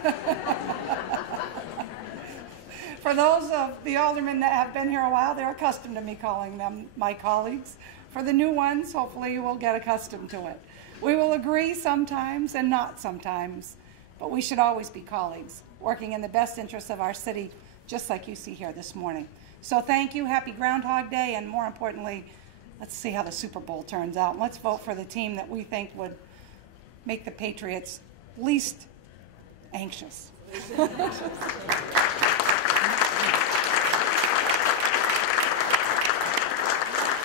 For those of the aldermen that have been here a while, they're accustomed to me calling them my colleagues. For the new ones, hopefully you will get accustomed to it. We will agree sometimes and not sometimes, but we should always be colleagues, working in the best interests of our city, just like you see here this morning. So thank you, happy Groundhog Day, and more importantly, let's see how the Super Bowl turns out. Let's vote for the team that we think would make the Patriots least anxious.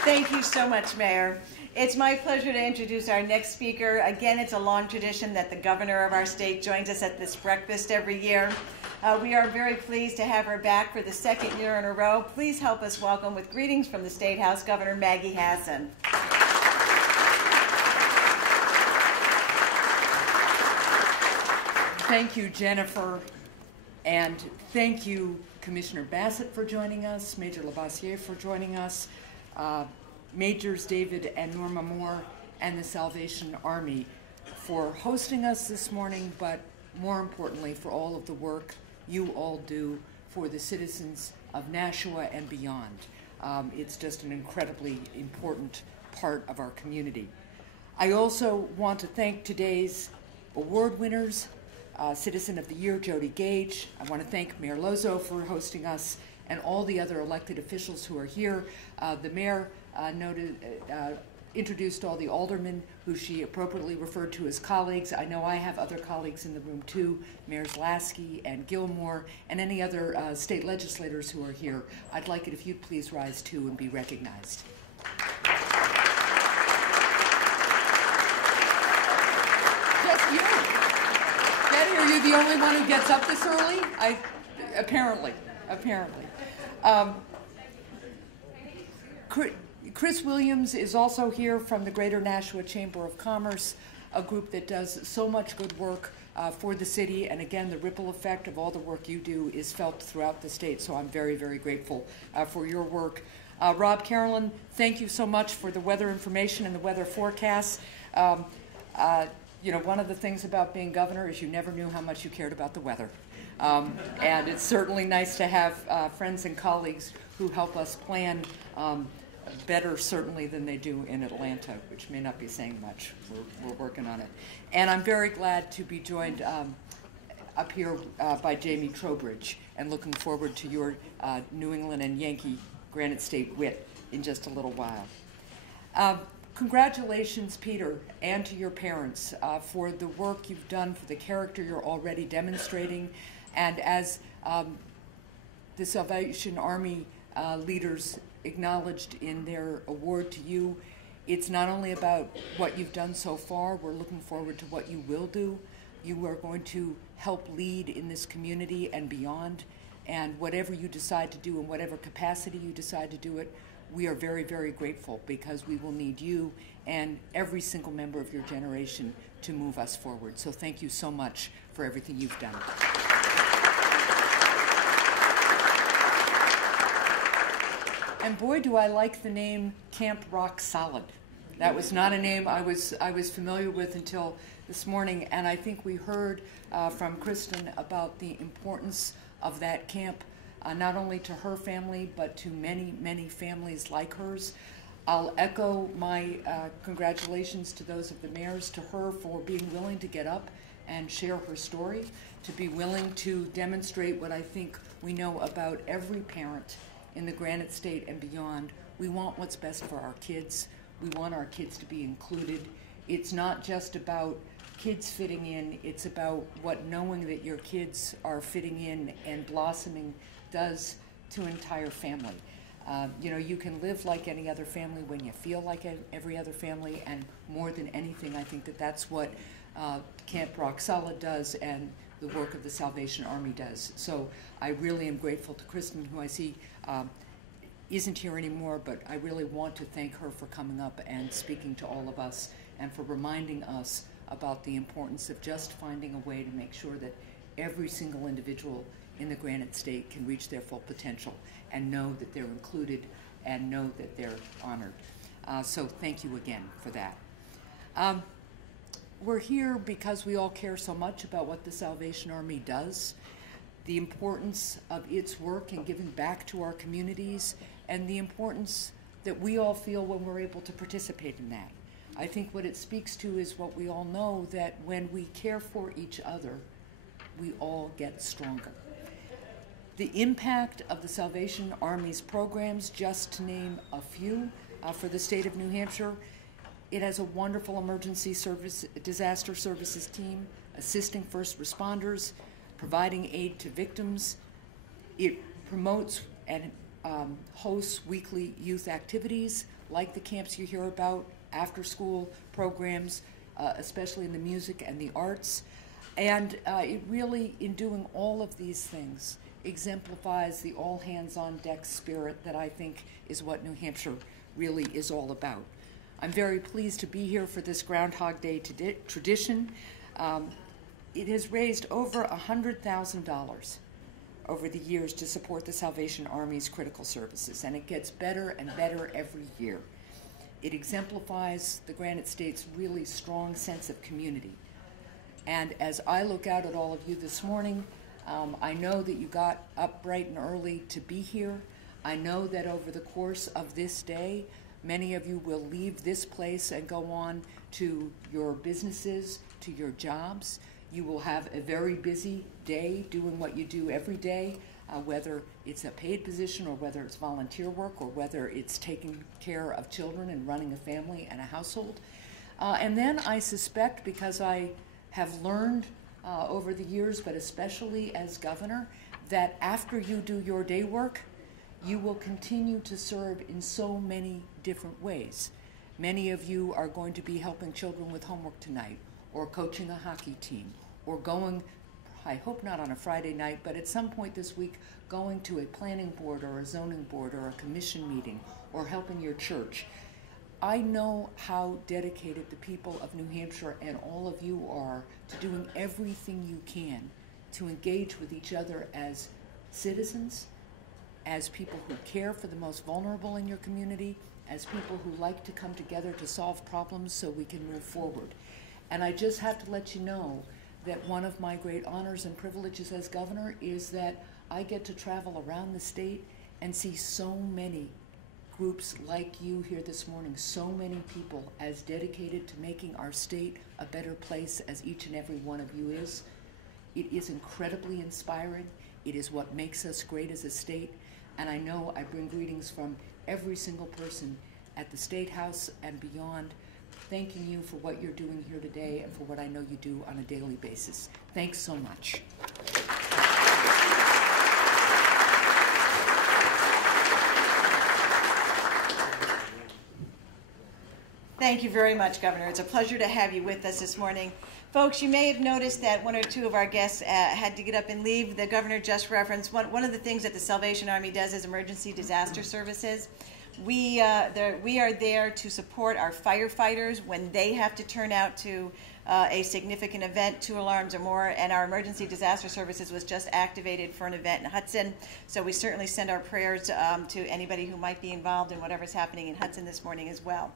Thank you so much, Mayor. It's my pleasure to introduce our next speaker. Again, it's a long tradition that the governor of our state joins us at this breakfast every year. We are very pleased to have her back for the second year in a row. Please help us welcome with greetings from the State House, Governor Maggie Hassan. Thank you, Jennifer, and thank you, Commissioner Bassett, for joining us, Major Labassiere for joining us, Majors David and Norma Moore, and the Salvation Army for hosting us this morning, but more importantly, for all of the work you all do for the citizens of Nashua and beyond. It's just an incredibly important part of our community. I also want to thank today's award winners, Citizen of the Year, Jody Gage. I want to thank Mayor Lozo for hosting us and all the other elected officials who are here. The mayor introduced all the aldermen who she appropriately referred to as colleagues. I know I have other colleagues in the room too, Mayors Lasky and Gilmore, and any other state legislators who are here. I'd like it if you'd please rise too and be recognized. Just you. Betty, are you the only one who gets up this early? Apparently. Chris Williams is also here from the Greater Nashua Chamber of Commerce, a group that does so much good work for the city. And again, the ripple effect of all the work you do is felt throughout the state. So I'm very, very grateful for your work. Rob Carolyn, thank you so much for the weather information and the weather forecasts. You know, one of the things about being governor is you never knew how much you cared about the weather. And it's certainly nice to have friends and colleagues who help us plan better, certainly, than they do in Atlanta, which may not be saying much. We're working on it. And I'm very glad to be joined up here by Jamie Trowbridge, and looking forward to your New England and Yankee Granite State wit in just a little while. Congratulations, Peter, and to your parents for the work you've done, for the character you're already demonstrating. And as the Salvation Army leaders acknowledged in their award to you, it's not only about what you've done so far, we're looking forward to what you will do. You are going to help lead in this community and beyond. And whatever you decide to do, in whatever capacity you decide to do it, we are very, very grateful, because we will need you and every single member of your generation to move us forward. So thank you so much for everything you've done. And boy, do I like the name Camp Rock Solid. That was not a name I was familiar with until this morning, and I think we heard from Kristen about the importance of that camp, not only to her family, but to many, many families like hers. I'll echo my congratulations to those of the mayors, to her for being willing to get up and share her story, to be willing to demonstrate what I think we know about every parent in the Granite State and beyond. We want what's best for our kids. We want our kids to be included. It's not just about kids fitting in, it's about what knowing that your kids are fitting in and blossoming does to an entire family. You know, you can live like any other family when you feel like every other family, and more than anything, I think that that's what Camp Rock Solid does and the work of the Salvation Army does. So I really am grateful to Kristen, who I see isn't here anymore, but I really want to thank her for coming up and speaking to all of us, and for reminding us about the importance of just finding a way to make sure that every single individual in the Granite State can reach their full potential and know that they're included and know that they're honored. So thank you again for that. We're here because we all care so much about what the Salvation Army does, the importance of its work in giving back to our communities, and the importance that we all feel when we're able to participate in that. I think what it speaks to is what we all know, that when we care for each other, we all get stronger. The impact of the Salvation Army's programs, just to name a few, for the state of New Hampshire, it has a wonderful emergency service, disaster services team, assisting first responders, providing aid to victims. It promotes and hosts weekly youth activities like the camps you hear about, after-school programs, especially in the music and the arts. And it really, in doing all of these things, exemplifies the all-hands-on-deck spirit that I think is what New Hampshire really is all about. I'm very pleased to be here for this Groundhog Day tradition. It has raised over $100,000 over the years to support the Salvation Army's critical services, and it gets better and better every year. It exemplifies the Granite State's really strong sense of community. And as I look out at all of you this morning, I know that you got up bright and early to be here. I know that over the course of this day, many of you will leave this place and go on to your businesses, to your jobs. You will have a very busy day doing what you do every day, whether it's a paid position or whether it's volunteer work or whether it's taking care of children and running a family and a household. And then I suspect, because I have learned over the years, but especially as governor, that after you do your day work, you will continue to serve in so many different ways. Many of you are going to be helping children with homework tonight, or coaching a hockey team, or going I hope not on a Friday night, but at some point this week, going to a planning board or a zoning board or a commission meeting or helping your church. I know how dedicated the people of New Hampshire and all of you are to doing everything you can to engage with each other as citizens, as people who care for the most vulnerable in your community, as people who like to come together to solve problems so we can move forward. And I just have to let you know that one of my great honors and privileges as governor is that I get to travel around the state and see so many groups like you here this morning, so many people as dedicated to making our state a better place as each and every one of you is. It is incredibly inspiring. It is what makes us great as a state. And I know I bring greetings from every single person at the State House and beyond, thanking you for what you're doing here today and for what I know you do on a daily basis. Thanks so much. Thank you very much, Governor. It's a pleasure to have you with us this morning. Folks, you may have noticed that one or two of our guests had to get up and leave. The Governor just referenced one of the things that the Salvation Army does is emergency disaster services. We are there to support our firefighters when they have to turn out to a significant event, 2 alarms or more, and our emergency disaster services was just activated for an event in Hudson. So we certainly send our prayers to anybody who might be involved in whatever's happening in Hudson this morning as well.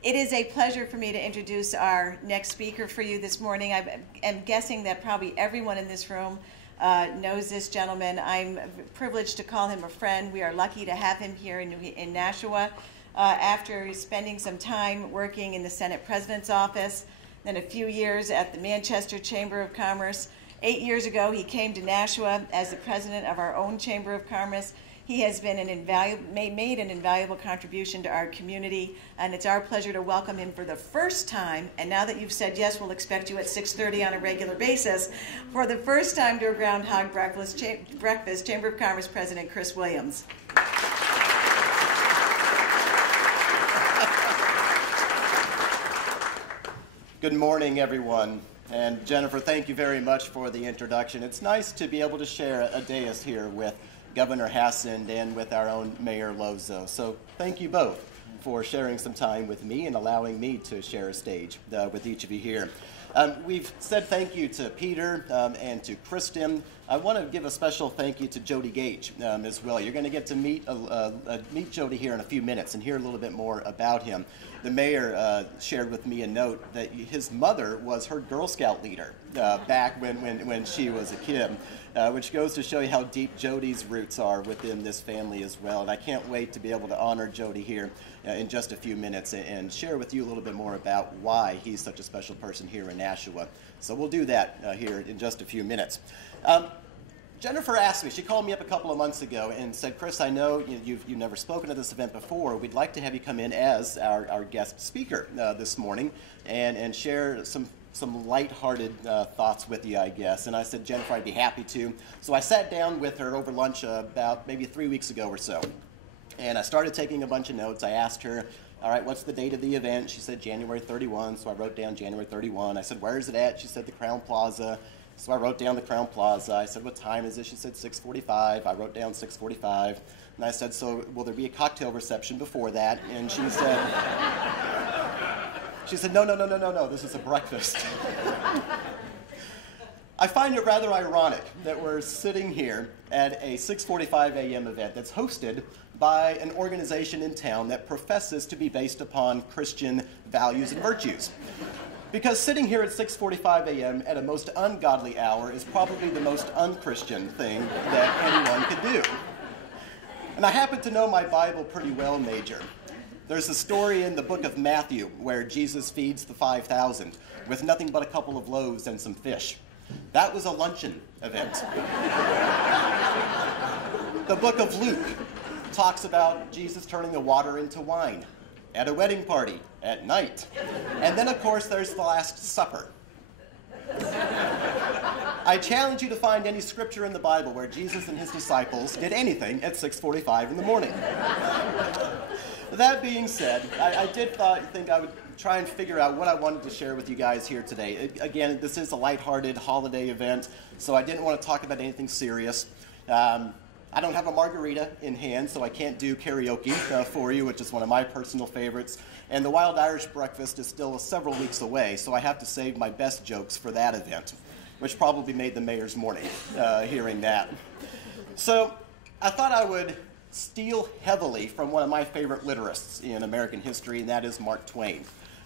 It is a pleasure for me to introduce our next speaker for you this morning. I am guessing that probably everyone in this room knows this gentleman. I'm privileged to call him a friend. We are lucky to have him here in Nashua after spending some time working in the Senate President's office, then a few years at the Manchester Chamber of Commerce. 8 years ago, he came to Nashua as the president of our own Chamber of Commerce. He has been made an invaluable contribution to our community, and it's our pleasure to welcome him for the first time. And now that you've said yes, we'll expect you at 6:30 on a regular basis. For the first time to a Groundhog Breakfast, Chamber of Commerce President Chris Williams. Good morning, everyone. And Jennifer, thank you very much for the introduction. It's nice to be able to share a dais here with Governor Hassend and with our own Mayor Lozo. So thank you both for sharing some time with me and allowing me to share a stage with each of you here. We've said thank you to Peter and to Kristen. I want to give a special thank you to Jody Gage as well. You're going to get to meet Jody here in a few minutes and hear a little bit more about him. The mayor shared with me a note that his mother was her Girl Scout leader back when she was a kid, which goes to show you how deep Jody's roots are within this family as well. And I can't wait to be able to honor Jody here in just a few minutes and share with you a little bit more about why he's such a special person here in Nashua. So we'll do that here in just a few minutes. Jennifer asked me, she called me up a couple of months ago and said, Chris, I know you've never spoken at this event before. We'd like to have you come in as our guest speaker this morning and share some lighthearted thoughts with you, I guess. And I said, Jennifer, I'd be happy to. So I sat down with her over lunch about maybe 3 weeks ago or so. And I started taking a bunch of notes. I asked her, all right, what's the date of the event? She said January 31. So I wrote down January 31. I said, where is it at? She said the Crowne Plaza. So I wrote down the Crowne Plaza. I said, what time is it? She said 6:45. I wrote down 6:45. And I said, so will there be a cocktail reception before that? And she said, no, this is a breakfast. I find it rather ironic that we're sitting here at a 6:45 a.m. event that's hosted by an organization in town that professes to be based upon Christian values and virtues. Because sitting here at 6:45 a.m. at a most ungodly hour is probably the most unchristian thing that anyone could do. And I happen to know my Bible pretty well, Major. There's a story in the book of Matthew where Jesus feeds the 5,000 with nothing but a couple of loaves and some fish. That was a luncheon event. The book of Luke talks about Jesus turning the water into wine at a wedding party at night. And then, of course, there's the Last Supper. I challenge you to find any scripture in the Bible where Jesus and his disciples did anything at 6:45 in the morning. That being said, I did think I would try and figure out what I wanted to share with you guys here today. Again, this is a lighthearted holiday event, so I didn't want to talk about anything serious. I don't have a margarita in hand, so I can't do karaoke for you, which is one of my personal favorites. And the Wild Irish Breakfast is still several weeks away, so I have to save my best jokes for that event, which probably made the mayor's morning, hearing that. So I thought I would steal heavily from one of my favorite literasts in American history, and that is Mark Twain,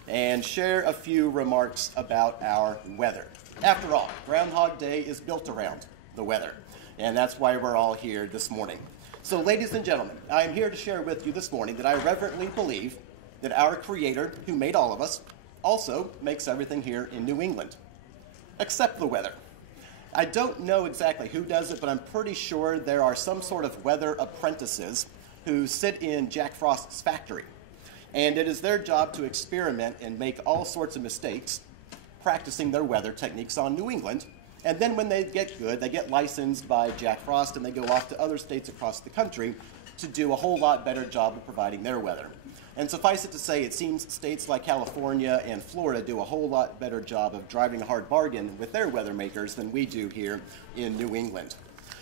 and share a few remarks about our weather. After all, Groundhog Day is built around the weather, and that's why we're all here this morning. So, ladies and gentlemen, I am here to share with you this morning that I reverently believe that our Creator, who made all of us, also makes everything here in New England, except the weather. I don't know exactly who does it, but I'm pretty sure there are some sort of weather apprentices who sit in Jack Frost's factory. And it is their job to experiment and make all sorts of mistakes, practicing their weather techniques on New England. And then when they get good, they get licensed by Jack Frost and they go off to other states across the country to do a whole lot better job of providing their weather. And suffice it to say, it seems states like California and Florida do a whole lot better job of driving a hard bargain with their weather makers than we do here in New England.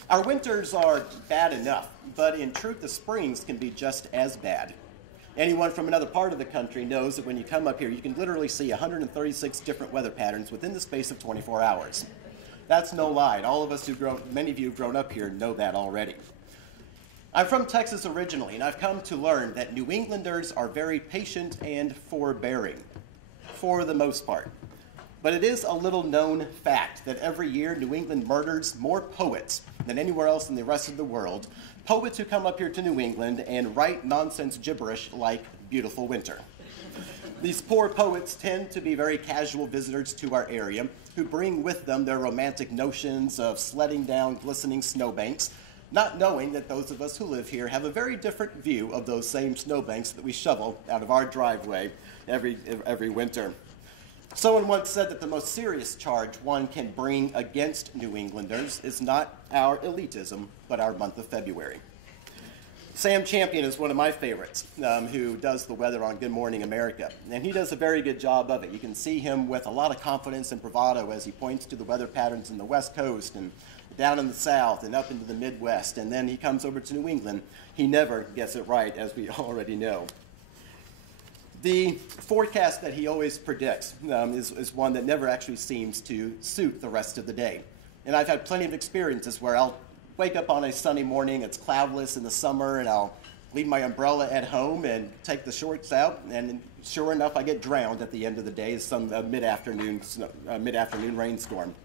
Our winters are bad enough, but in truth, the springs can be just as bad. Anyone from another part of the country knows that when you come up here, you can literally see 136 different weather patterns within the space of 24 hours. That's no lie. All of us many of you who've grown up here know that already. I'm from Texas originally, and I've come to learn that New Englanders are very patient and forbearing, for the most part. But it is a little known fact that every year New England murders more poets than anywhere else in the rest of the world, poets who come up here to New England and write nonsense gibberish like Beautiful Winter. These poor poets tend to be very casual visitors to our area who bring with them their romantic notions of sledding down glistening snowbanks, not knowing that those of us who live here have a very different view of those same snowbanks that we shovel out of our driveway every winter. Someone once said that the most serious charge one can bring against New Englanders is not our elitism, but our month of February. Sam Champion is one of my favorites, who does the weather on Good Morning America, and he does a very good job of it. You can see him with a lot of confidence and bravado as he points to the weather patterns in the West Coast and down in the South and up into the Midwest, and then he comes over to New England. He never gets it right, as we already know. The forecast that he always predicts is one that never actually seems to suit the rest of the day. And I've had plenty of experiences where I'll wake up on a sunny morning, it's cloudless in the summer, and I'll leave my umbrella at home and take the shorts out, and sure enough, I get drowned at the end of the day, some mid-afternoon rainstorm.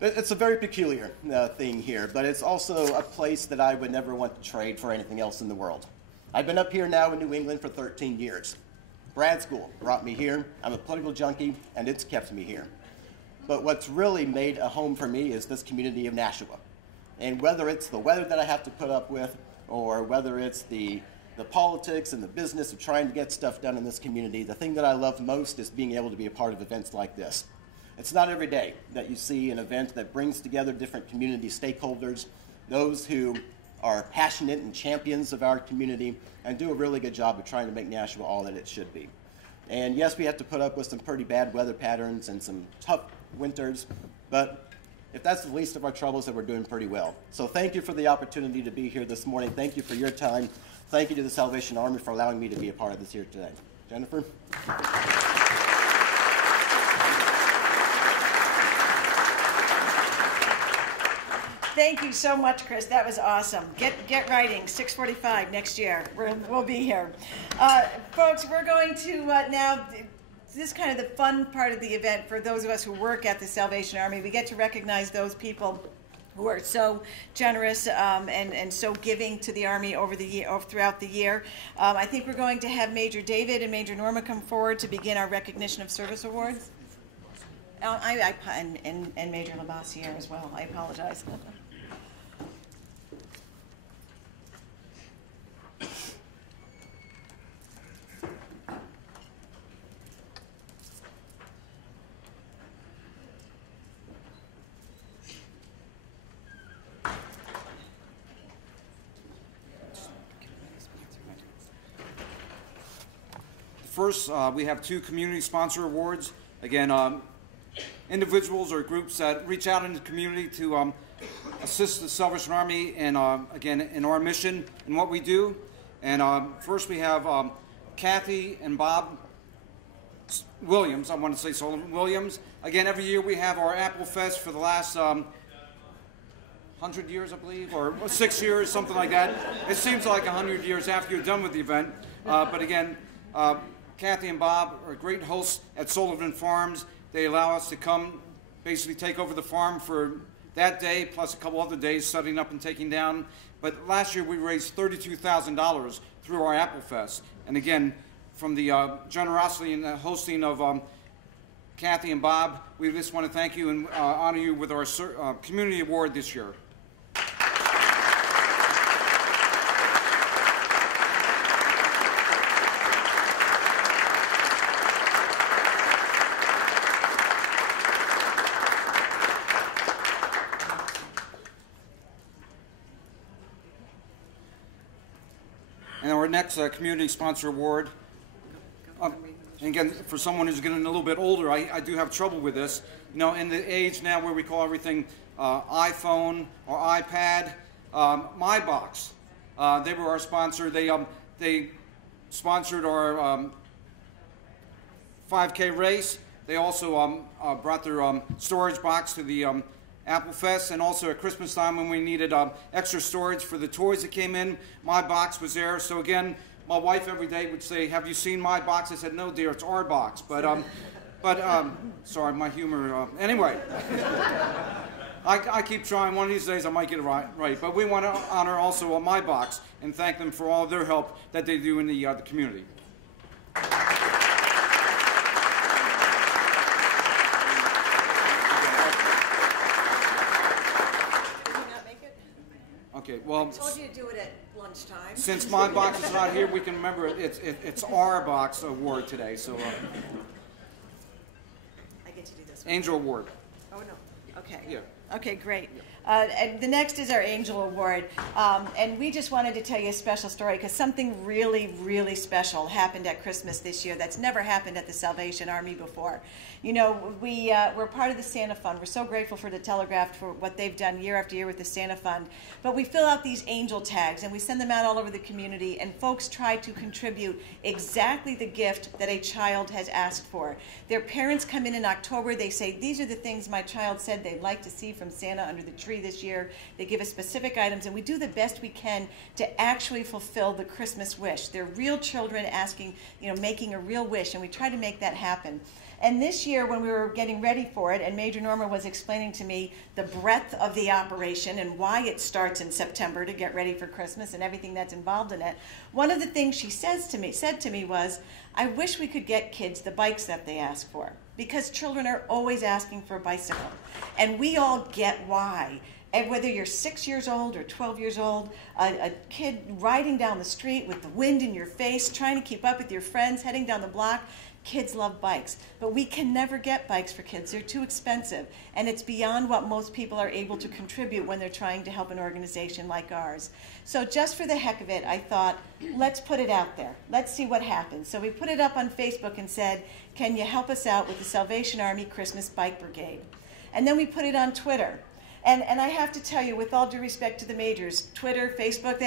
It's a very peculiar thing here, but it's also a place that I would never want to trade for anything else in the world. I've been up here now in New England for 13 years. Grad school brought me here. I'm a political junkie, and it's kept me here. But what's really made a home for me is this community of Nashua. And whether it's the weather that I have to put up with, or whether it's the politics and the business of trying to get stuff done in this community, the thing that I love most is being able to be a part of events like this. It's not every day that you see an event that brings together different community stakeholders, those who are passionate and champions of our community, and do a really good job of trying to make Nashua all that it should be. And yes, we have to put up with some pretty bad weather patterns and some tough winters, but if that's the least of our troubles, then we're doing pretty well. So thank you for the opportunity to be here this morning. Thank you for your time. Thank you to the Salvation Army for allowing me to be a part of this here today. Jennifer? Thank you so much, Chris. That was awesome. Get writing. 6:45 next year. We'll be here. Folks, we're going to now, this is kind of the fun part of the event for those of us who work at the Salvation Army. We get to recognize those people who are so generous and so giving to the Army throughout the year. I think we're going to have Major David and Major Norma come forward to begin our recognition of service awards. And Major Labassiere as well. I apologize. first, we have 2 community sponsor awards. Again, individuals or groups that reach out in the community to assist the Salvation Army and again in our mission and what we do. And first we have Kathy and Bob Williams. I want to say Sullivan Williams. Again, every year we have our Apple Fest for the last 100 years, I believe, or 6 years, something like that. It seems like 100 years after you're done with the event. But again, Kathy and Bob are great hosts at Sullivan Farms. They allow us to come, basically take over the farm for that day, plus a couple other days setting up and taking down. But last year we raised $32,000 through our Apple Fest. And again, from the generosity and the hosting of Kathy and Bob, we just want to thank you and honor you with our community award this year. And our next community sponsor award, and again, for someone who's getting a little bit older, I do have trouble with this. You know, in the age now where we call everything iPhone or iPad, MyBox, they were our sponsor. They sponsored our 5K race. They also brought their storage box to the Apple Fest, and also at Christmas time when we needed extra storage for the toys that came in, my box was there. So again, my wife every day would say, "Have you seen my box?" I said, "No, dear, it's our box." But sorry, my humor. Anyway, I keep trying. One of these days I might get it right. But we want to honor also my box and thank them for all their help that they do in the community. Okay, well, I told you to do it at lunchtime. Since my box is not here, we can remember it's our box award today. So I get to do this one. Angel Award. Oh no. Okay. Yeah. Okay, great. And the next is our Angel Award. And we just wanted to tell you a special story because something really, really special happened at Christmas this year that's never happened at the Salvation Army before. You know, we're part of the Santa Fund. We're so grateful for the Telegraph for what they've done year after year with the Santa Fund. But we fill out these angel tags and we send them out all over the community, and folks try to contribute exactly the gift that a child has asked for. Their parents come in October. They say, "These are the things my child said they'd like to see from Santa under the tree this year." They give us specific items, and we do the best we can to actually fulfill the Christmas wish. They're real children asking, you know, making a real wish, and we try to make that happen. And this year, when we were getting ready for it, and Major Norma was explaining to me the breadth of the operation and why it starts in September to get ready for Christmas and everything that's involved in it, one of the things she said to me was, "I wish we could get kids the bikes that they ask for, because children are always asking for a bicycle, and we all get why." And whether you're 6 years old or 12 years old, a kid riding down the street with the wind in your face, trying to keep up with your friends, heading down the block, kids love bikes. But we can never get bikes for kids. They're too expensive. And it's beyond what most people are able to contribute when they're trying to help an organization like ours. So just for the heck of it, I thought, let's put it out there. Let's see what happens. So we put it up on Facebook and said, "Can you help us out with the Salvation Army Christmas Bike Brigade?" And then we put it on Twitter. And I have to tell you, with all due respect to the majors, Twitter, Facebook,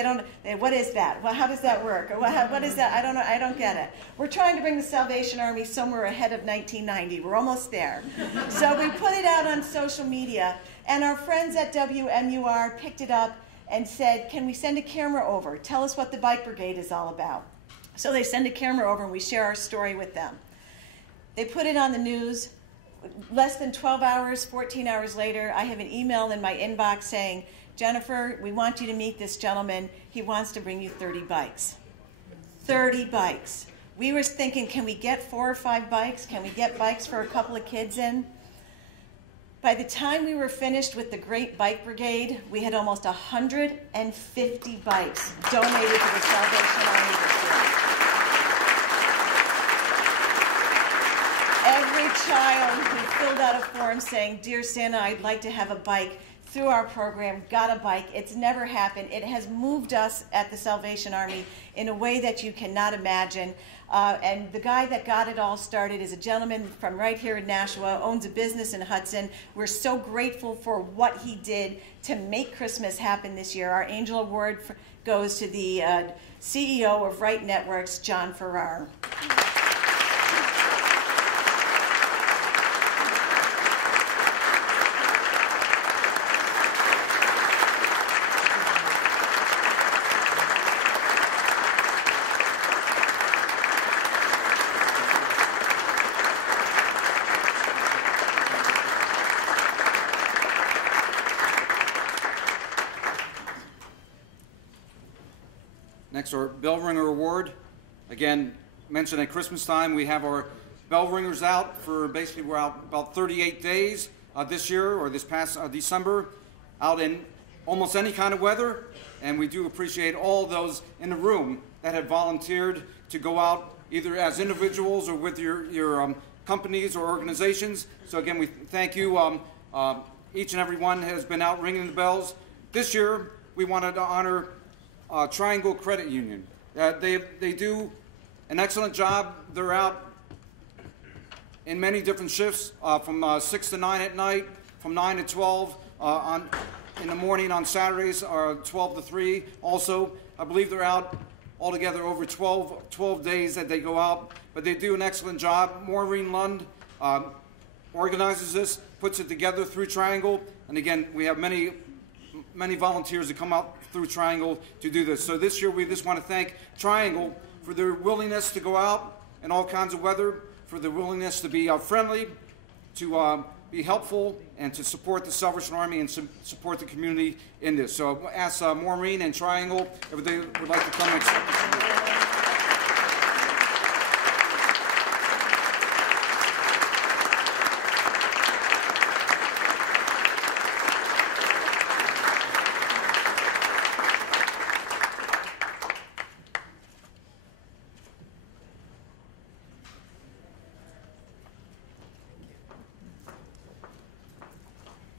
what is that? Well, how does that work? Or what is that? I don't know. I don't get it. We're trying to bring the Salvation Army somewhere ahead of 1990. We're almost there. So we put it out on social media, and our friends at WMUR picked it up and said, "Can we send a camera over? Tell us what the Bike Brigade is all about." So they send a camera over, and we share our story with them. They put it on the news. Less than 12 hours, 14 hours later, I have an email in my inbox saying, "Jennifer, we want you to meet this gentleman. He wants to bring you 30 bikes. 30 bikes. We were thinking, can we get 4 or 5 bikes? Can we get bikes for a couple of kids in? By the time we were finished with the Great Bike Brigade, we had almost 150 bikes donated to the Salvation Army this year. Every child who filled out a form saying, "Dear Santa, I'd like to have a bike," through our program got a bike. It's never happened. It has moved us at the Salvation Army in a way that you cannot imagine. And the guy that got it all started is a gentleman from right here in Nashua, owns a business in Hudson. We're so grateful for what he did to make Christmas happen this year. Our Angel Award goes to the CEO of Right Networks, John Farrar. Next, our Bell Ringer Award. Again, mentioned at Christmas time, we have our bell ringers out for basically, we're out about 38 days this year, or this past December, out in almost any kind of weather. And we do appreciate all those in the room that have volunteered to go out either as individuals or with your companies or organizations. So again, we thank you. Each and every one has been out ringing the bells. This year, we wanted to honor Triangle Credit Union. They do an excellent job. They're out in many different shifts, from 6 to 9 at night, from 9 to 12 in the morning on Saturdays, or 12 to 3. Also, I believe they're out altogether over 12 days that they go out, but they do an excellent job. Maureen Lund organizes this, puts it together through Triangle, and again, we have many volunteers that come out through Triangle to do this. So this year we just want to thank Triangle for their willingness to go out in all kinds of weather, for their willingness to be friendly, to be helpful, and to support the Salvation Army and support the community in this. So I'll ask Maureen and Triangle if they would like to come and accept this.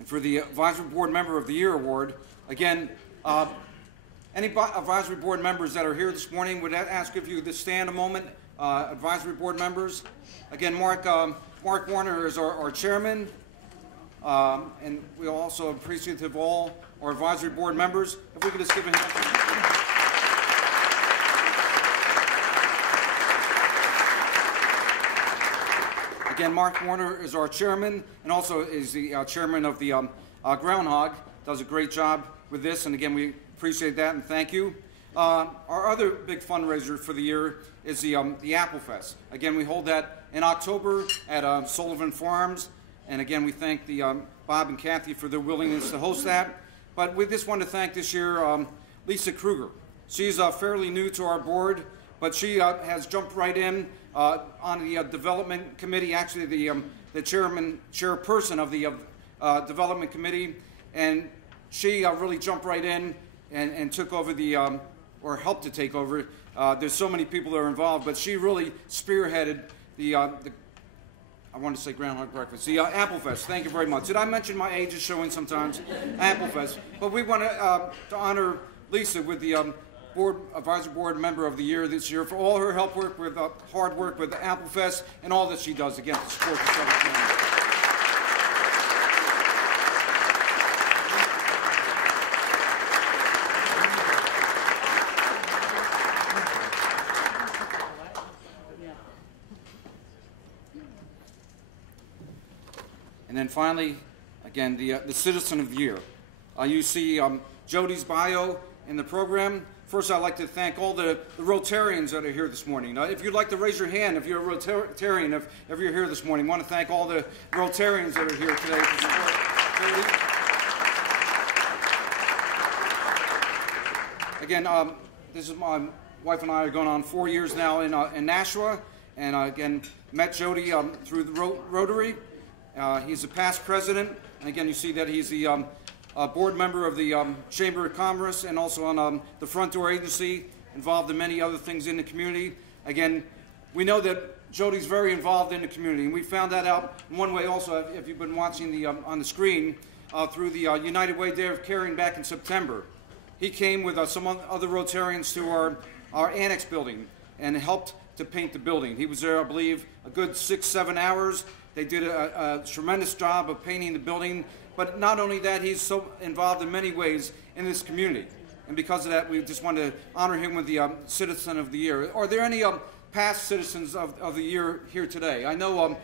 For the Advisory Board Member of the Year Award, again, any Advisory Board members that are here this morning, would ask if you could stand a moment. Advisory Board members, again, Mark Warner is our chairman, and we also appreciate of all our Advisory Board members. If we could just give a hand. Again, Mark Warner is our chairman, and also is the chairman of the Groundhog. Does a great job with this, and again, we appreciate that and thank you. Our other big fundraiser for the year is the Apple Fest. Again, we hold that in October at Sullivan Farms, and again, we thank the Bob and Kathy for their willingness to host that. But we just want to thank this year Lisa Kruger. She's fairly new to our board, but she has jumped right in on the development committee, actually the chairperson of the development committee, and she really jumped right in and took over or helped to take over. There's so many people that are involved, but she really spearheaded I want to say Groundhog Breakfast, the Apple Fest. Thank you very much. Did I mention my age is showing sometimes? Apple Fest. But we want to honor Lisa with the Advisory Board Member of the Year this year for all her hard work with the Apple Fest and all that she does, again, to support the Salvation Army. And then finally, again, the Citizen of the Year. You see Jody's bio in the program. First, I'd like to thank all the Rotarians that are here this morning. If you'd like to raise your hand, if you're a Rotarian, if you're here this morning, I want to thank all the Rotarians that are here today to support Jody. Again, this is my wife and I are going on 4 years now in Nashua, and again, met Jody through the Rotary. He's a past president, and again, you see that he's the board member of the Chamber of Commerce and also on the Front Door Agency, involved in many other things in the community. Again, we know that Jody's very involved in the community, and we found that out in one way also, if you've been watching on the screen. through the United Way Day of Caring back in September. He came with some other Rotarians to our annex building and helped to paint the building. He was there, I believe, a good 6-7 hours. They did a tremendous job of painting the building. But not only that, he's so involved in many ways in this community. And because of that, we just want to honor him with the Citizen of the Year. Are there any past Citizens of the Year here today? I know,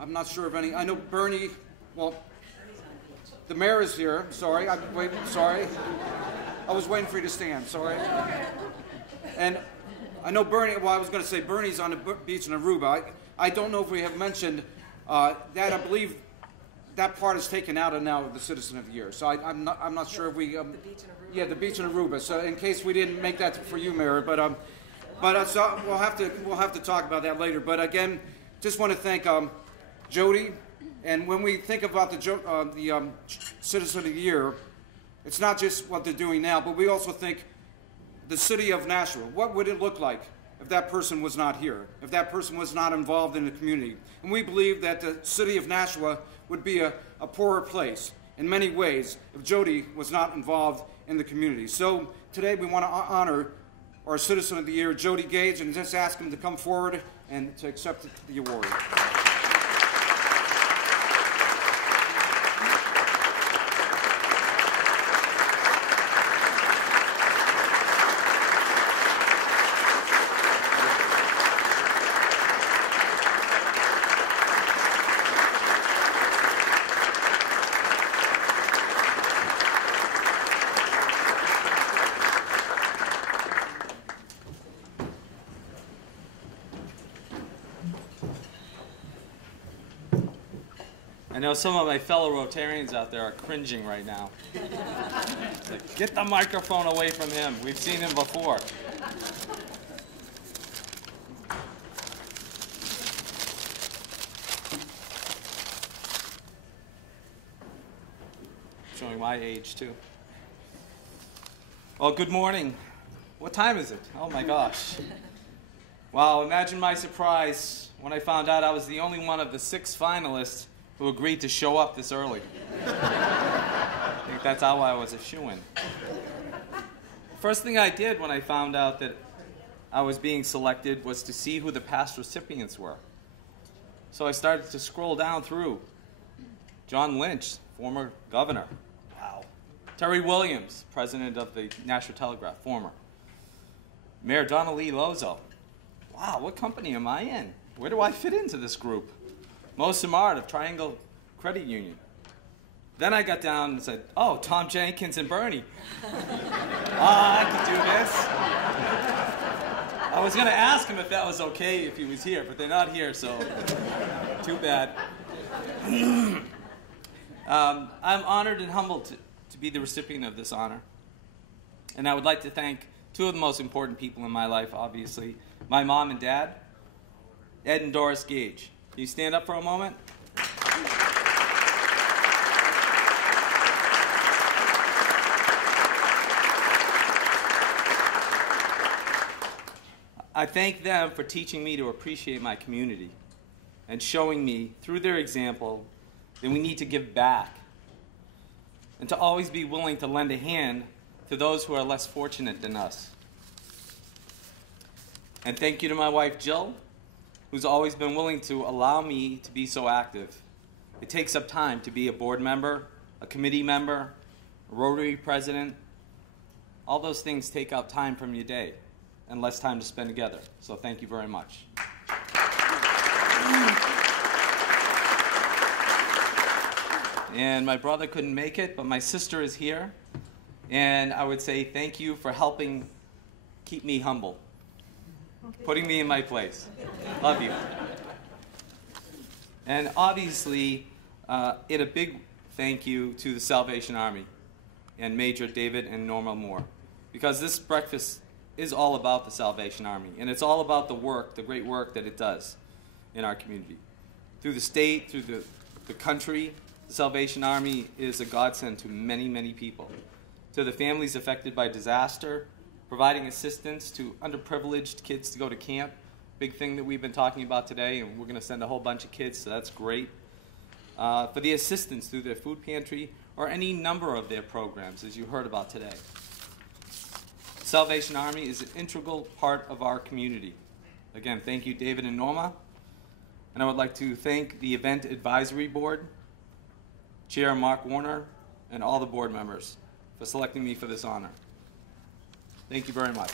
I'm not sure of any. I know Bernie, well, the mayor is here. Sorry, sorry. I was waiting for you to stand, sorry. And I know Bernie, well, I was going to say Bernie's on the beach in Aruba. I don't know if we have mentioned that. I believe that part is taken out of now of the Citizen of the Year. So I'm not sure if we... the beach in Aruba. Yeah, the beach in Aruba. So in case we didn't make that for you, Mayor, but so we'll have to talk about that later. But again, just want to thank Jody. And when we think about the Citizen of the Year, it's not just what they're doing now, but we also think the city of Nashua. What would it look like if that person was not here, if that person was not involved in the community? And we believe that the city of Nashua would be a poorer place in many ways if Jody was not involved in the community. So today we want to honor our Citizen of the Year, Jody Gage, and just ask him to come forward and to accept the award. I know some of my fellow Rotarians out there are cringing right now. It's like, get the microphone away from him. We've seen him before. Showing my age, too. Well, good morning. What time is it? Oh, my gosh. Wow, imagine my surprise when I found out I was the only one of the 6 finalists who agreed to show up this early. I think that's how I was a shoo-in. First thing I did when I found out that I was being selected was to see who the past recipients were. So I started to scroll down through. John Lynch, former governor. Wow. Terry Williams, president of the Nashua Telegraph, former. Mayor Donnelly Lozo. Wow, what company am I in? Where do I fit into this group? Mo Samard of Triangle Credit Union. Then I got down and said, oh, Tom Jenkins and Bernie. I could do this. I was going to ask him if that was okay if he was here, but they're not here, so too bad. I'm honored and humbled to be the recipient of this honor. And I would like to thank 2 of the most important people in my life, obviously. My mom and dad, Ed and Doris Gage. Can you stand up for a moment? I thank them for teaching me to appreciate my community and showing me, through their example, that we need to give back and to always be willing to lend a hand to those who are less fortunate than us. And thank you to my wife, Jill, who's always been willing to allow me to be so active. It takes up time to be a board member, a committee member, a Rotary president. All those things take out time from your day and less time to spend together. So thank you very much. And my brother couldn't make it, but my sister is here. And I would say thank you for helping keep me humble, putting me in my place. Love you. And obviously, in a big thank you to the Salvation Army and Major David and Norma Moore, because this breakfast is all about the Salvation Army, and it's all about the work, the great work that it does in our community. Through the state, through the country, the Salvation Army is a godsend to many, many people. To the families affected by disaster, providing assistance to underprivileged kids to go to camp, big thing that we've been talking about today, and we're going to send a whole bunch of kids, so that's great. For the assistance through their food pantry, or any number of their programs, as you heard about today. Salvation Army is an integral part of our community. Again, thank you, David and Norma. And I would like to thank the Event Advisory Board, Chair Mark Warner, and all the board members for selecting me for this honor. Thank you very much.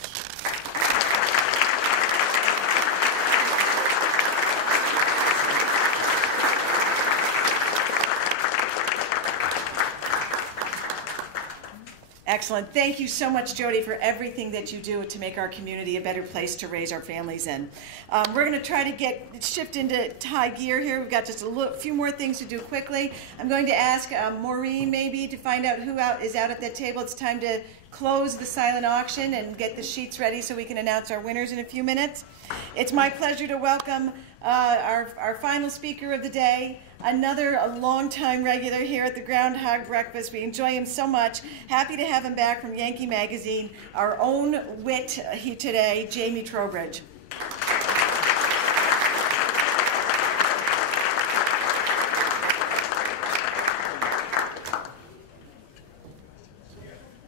Excellent. Thank you so much, Jody, for everything that you do to make our community a better place to raise our families in. We're going to try to shift into high gear here. We've got just a few more things to do quickly. I'm going to ask Maureen maybe to find out who is out at that table. It's time to close the silent auction and get the sheets ready so we can announce our winners in a few minutes. It's my pleasure to welcome our final speaker of the day, a longtime regular here at the Groundhog Breakfast. We enjoy him so much. Happy to have him back from Yankee Magazine, our own wit today, Jamie Trowbridge.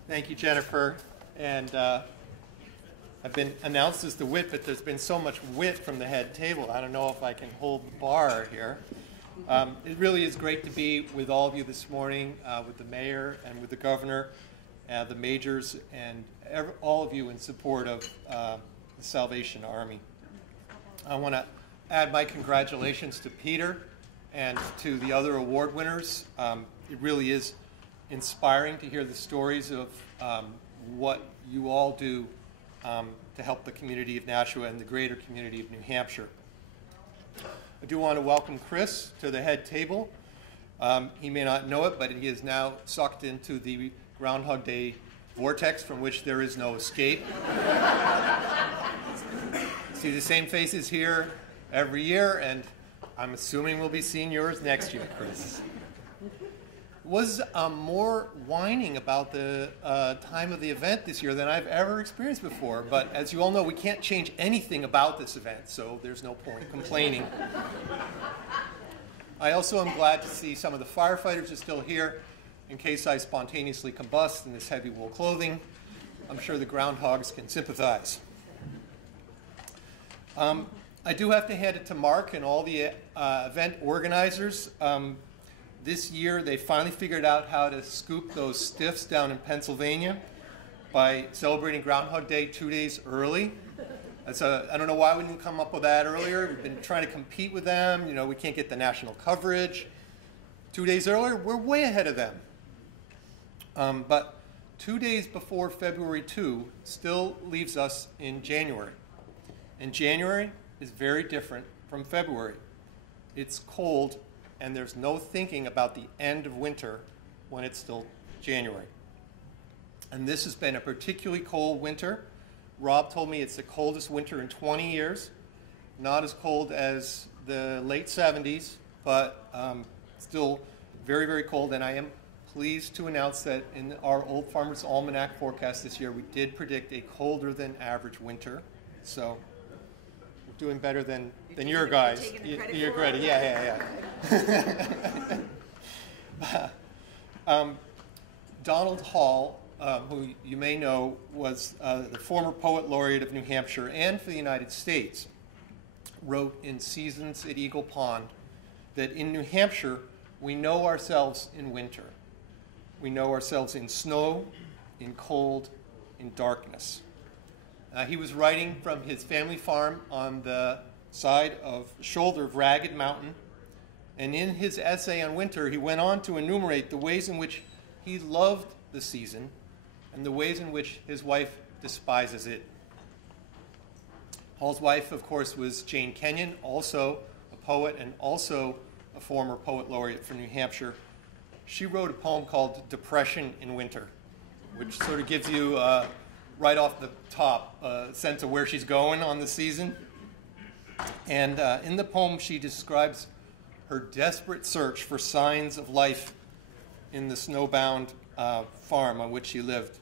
Thank you, Jennifer. And I've been announced as the wit, but there's been so much wit from the head table. I don't know if I can hold the bar here. It really is great to be with all of you this morning, with the mayor and with the governor, the majors, and all of you in support of the Salvation Army. I want to add my congratulations to Peter and to the other award winners. It really is inspiring to hear the stories of what you all do to help the community of Nashua and the greater community of New Hampshire. I do want to welcome Chris to the head table. He may not know it, but he is now sucked into the Groundhog Day vortex from which there is no escape. See the same faces here every year, and I'm assuming we'll be seeing yours next year, Chris. Was more whining about the time of the event this year than I've ever experienced before. But as you all know, we can't change anything about this event, so there's no point complaining. I also am glad to see some of the firefighters are still here in case I spontaneously combust in this heavy wool clothing. I'm sure the groundhogs can sympathize. I do have to hand it to Mark and all the event organizers. This year, they finally figured out how to scoop those stiffs down in Pennsylvania by celebrating Groundhog Day 2 days early. I don't know why we didn't come up with that earlier. We've been trying to compete with them. You know, we can't get the national coverage. 2 days earlier, we're way ahead of them. But 2 days before February 2 still leaves us in January. And January is very different from February. It's cold, and there's no thinking about the end of winter when it's still January. And this has been a particularly cold winter. Rob told me it's the coldest winter in 20 years. Not as cold as the late 70s, but still very, very cold. And I am pleased to announce that in our Old Farmer's Almanac forecast this year, we did predict a colder than average winter. So we're doing better than your guys. You're credit. Yeah. Donald Hall, who you may know was the former poet laureate of New Hampshire and for the United States, wrote in Seasons at Eagle Pond that in New Hampshire, we know ourselves in winter. We know ourselves in snow, in cold, in darkness. He was writing from his family farm on the shoulder of Ragged Mountain, and in his essay on winter, he went on to enumerate the ways in which he loved the season and the ways in which his wife despises it. Hall's wife, of course, was Jane Kenyon, also a poet and also a former poet laureate for New Hampshire. She wrote a poem called Depression in Winter, which sort of gives you right off the top a sense of where she's going on the season. And in the poem, she describes her desperate search for signs of life in the snowbound farm on which she lived.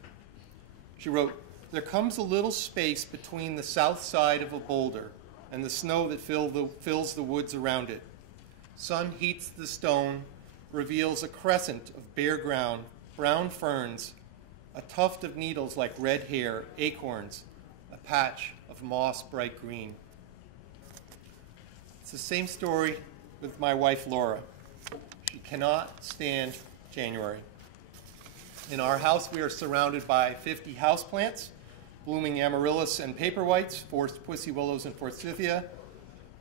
She wrote, "There comes a little space between the south side of a boulder and the snow that fills the woods around it. Sun heats the stone, reveals a crescent of bare ground, brown ferns, a tuft of needles like red hair, acorns, a patch of moss bright green. It's the same story with my wife Laura. She cannot stand January. In our house, we are surrounded by 50 houseplants, blooming amaryllis and paperwhites, forced pussy willows and forsythia.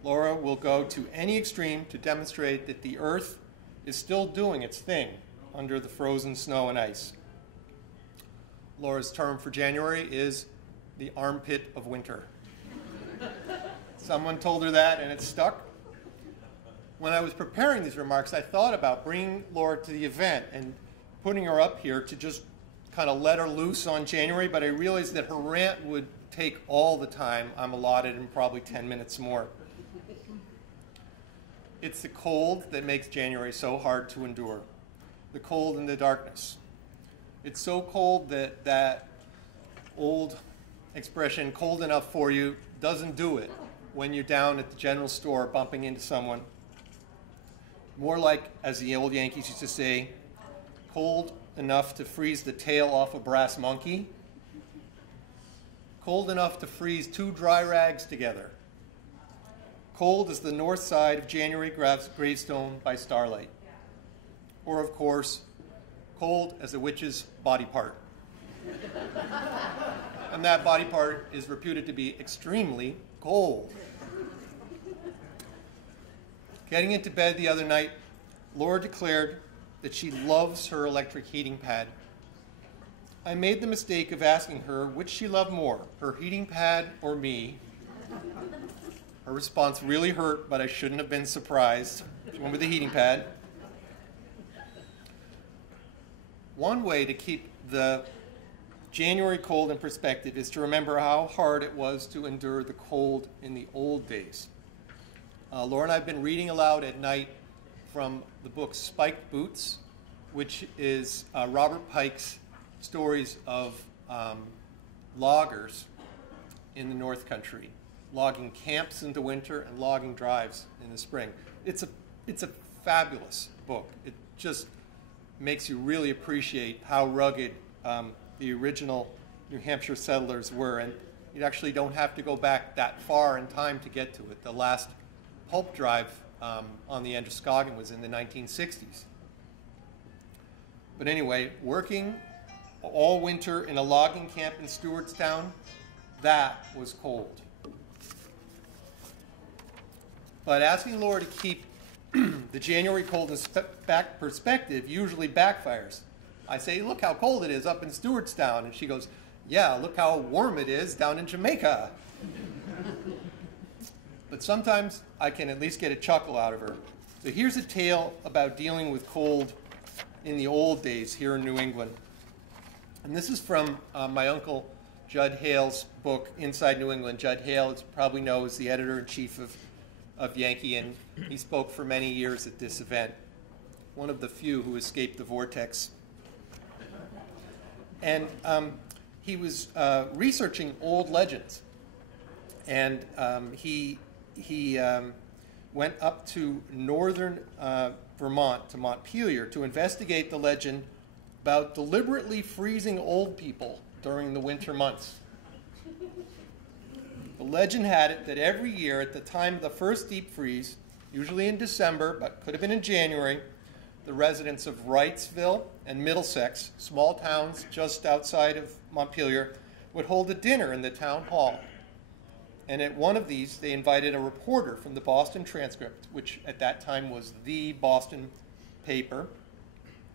Laura will go to any extreme to demonstrate that the earth is still doing its thing under the frozen snow and ice. Laura's term for January is the armpit of winter. Someone told her that and it stuck. When I was preparing these remarks, I thought about bringing Laura to the event and putting her up here to just kind of let her loose on January, but I realized that her rant would take all the time I'm allotted and probably 10 minutes more. It's the cold that makes January so hard to endure. The cold and the darkness. It's so cold that that old expression, cold enough for you, doesn't do it when you're down at the general store bumping into someone. More like, as the old Yankees used to say, cold enough to freeze the tail off a brass monkey. Cold enough to freeze two dry rags together. Cold as the north side of January gravestone by starlight. Or, of course, cold as a witch's body part. And that body part is reputed to be extremely cold. Getting into bed the other night, Laura declared that she loves her electric heating pad. I made the mistake of asking her which she loved more, her heating pad or me. Her response really hurt, but I shouldn't have been surprised. She went with the heating pad. One way to keep the January cold in perspective is to remember how hard it was to endure the cold in the old days. Laura and I have been reading aloud at night from the book Spiked Boots, which is Robert Pike's stories of loggers in the North Country, logging camps in the winter and logging drives in the spring. It's a fabulous book. It just makes you really appreciate how rugged the original New Hampshire settlers were, and you actually don't have to go back that far in time to get to it. The last pulp drive on the Androscoggin was in the 1960s. But anyway, working all winter in a logging camp in Stewartstown, that was cold. But asking Laura to keep the January cold in perspective usually backfires. I say, look how cold it is up in Stewartstown. And she goes, yeah, look how warm it is down in Jamaica. But sometimes I can at least get a chuckle out of her. So here's a tale about dealing with cold in the old days here in New England. And this is from my uncle Judd Hale's book, Inside New England. Judd Hale, as you probably know, is the editor-in-chief of Yankee, and he spoke for many years at this event. One of the few who escaped the vortex. And he was researching old legends. And he went up to northern Vermont, to Montpelier, to investigate the legend about deliberately freezing old people during the winter months. The legend had it that every year at the time of the first deep freeze, usually in December, but could have been in January, the residents of Wrightsville and Middlesex, small towns just outside of Montpelier, would hold a dinner in the town hall. And at one of these, they invited a reporter from the Boston Transcript, which at that time was the Boston paper,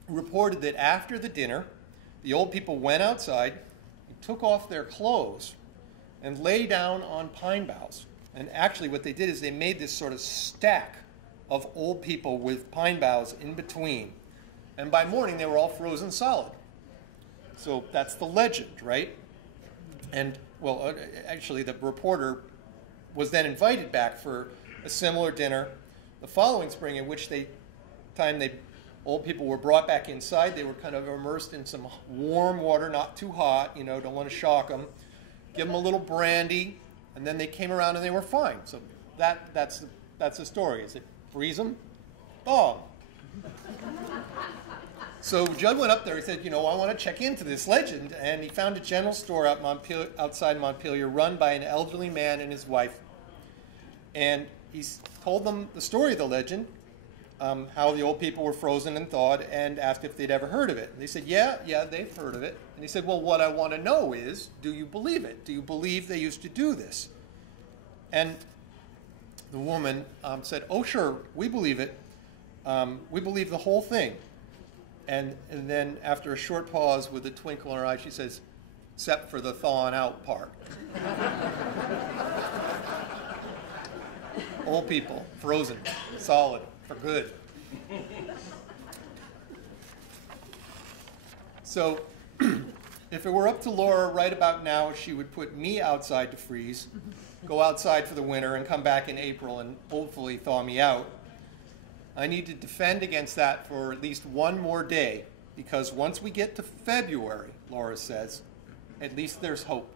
who reported that after the dinner, the old people went outside, took off their clothes, and lay down on pine boughs. And actually what they did is they made this sort of stack of old people with pine boughs in between. And by morning, they were all frozen solid. So that's the legend, right? And, well, actually, the reporter was then invited back for a similar dinner the following spring, in which old people were brought back inside. They were kind of immersed in some warm water, not too hot, don't want to shock them. Give them a little brandy, and then they came around and they were fine. So that's the story. Is it freeze them? Thaw them. So Judd went up there. He said, you know, I want to check into this legend. And he found a general store outside Montpelier run by an elderly man and his wife. And he told them the story of the legend, how the old people were frozen and thawed, and asked if they'd ever heard of it. And they said, yeah, they've heard of it. And he said, well, what I want to know is, do you believe it? Do you believe they used to do this? And the woman said, oh, sure, we believe it. We believe the whole thing. And then after a short pause with a twinkle in her eye, she says, except for the thawing out part. Old people, frozen, solid, for good. So if it were up to Laura right about now, she would put me outside to freeze, go outside for the winter, and come back in April and hopefully thaw me out. I need to defend against that for at least one more day, because once we get to February, Laura says, at least there's hope.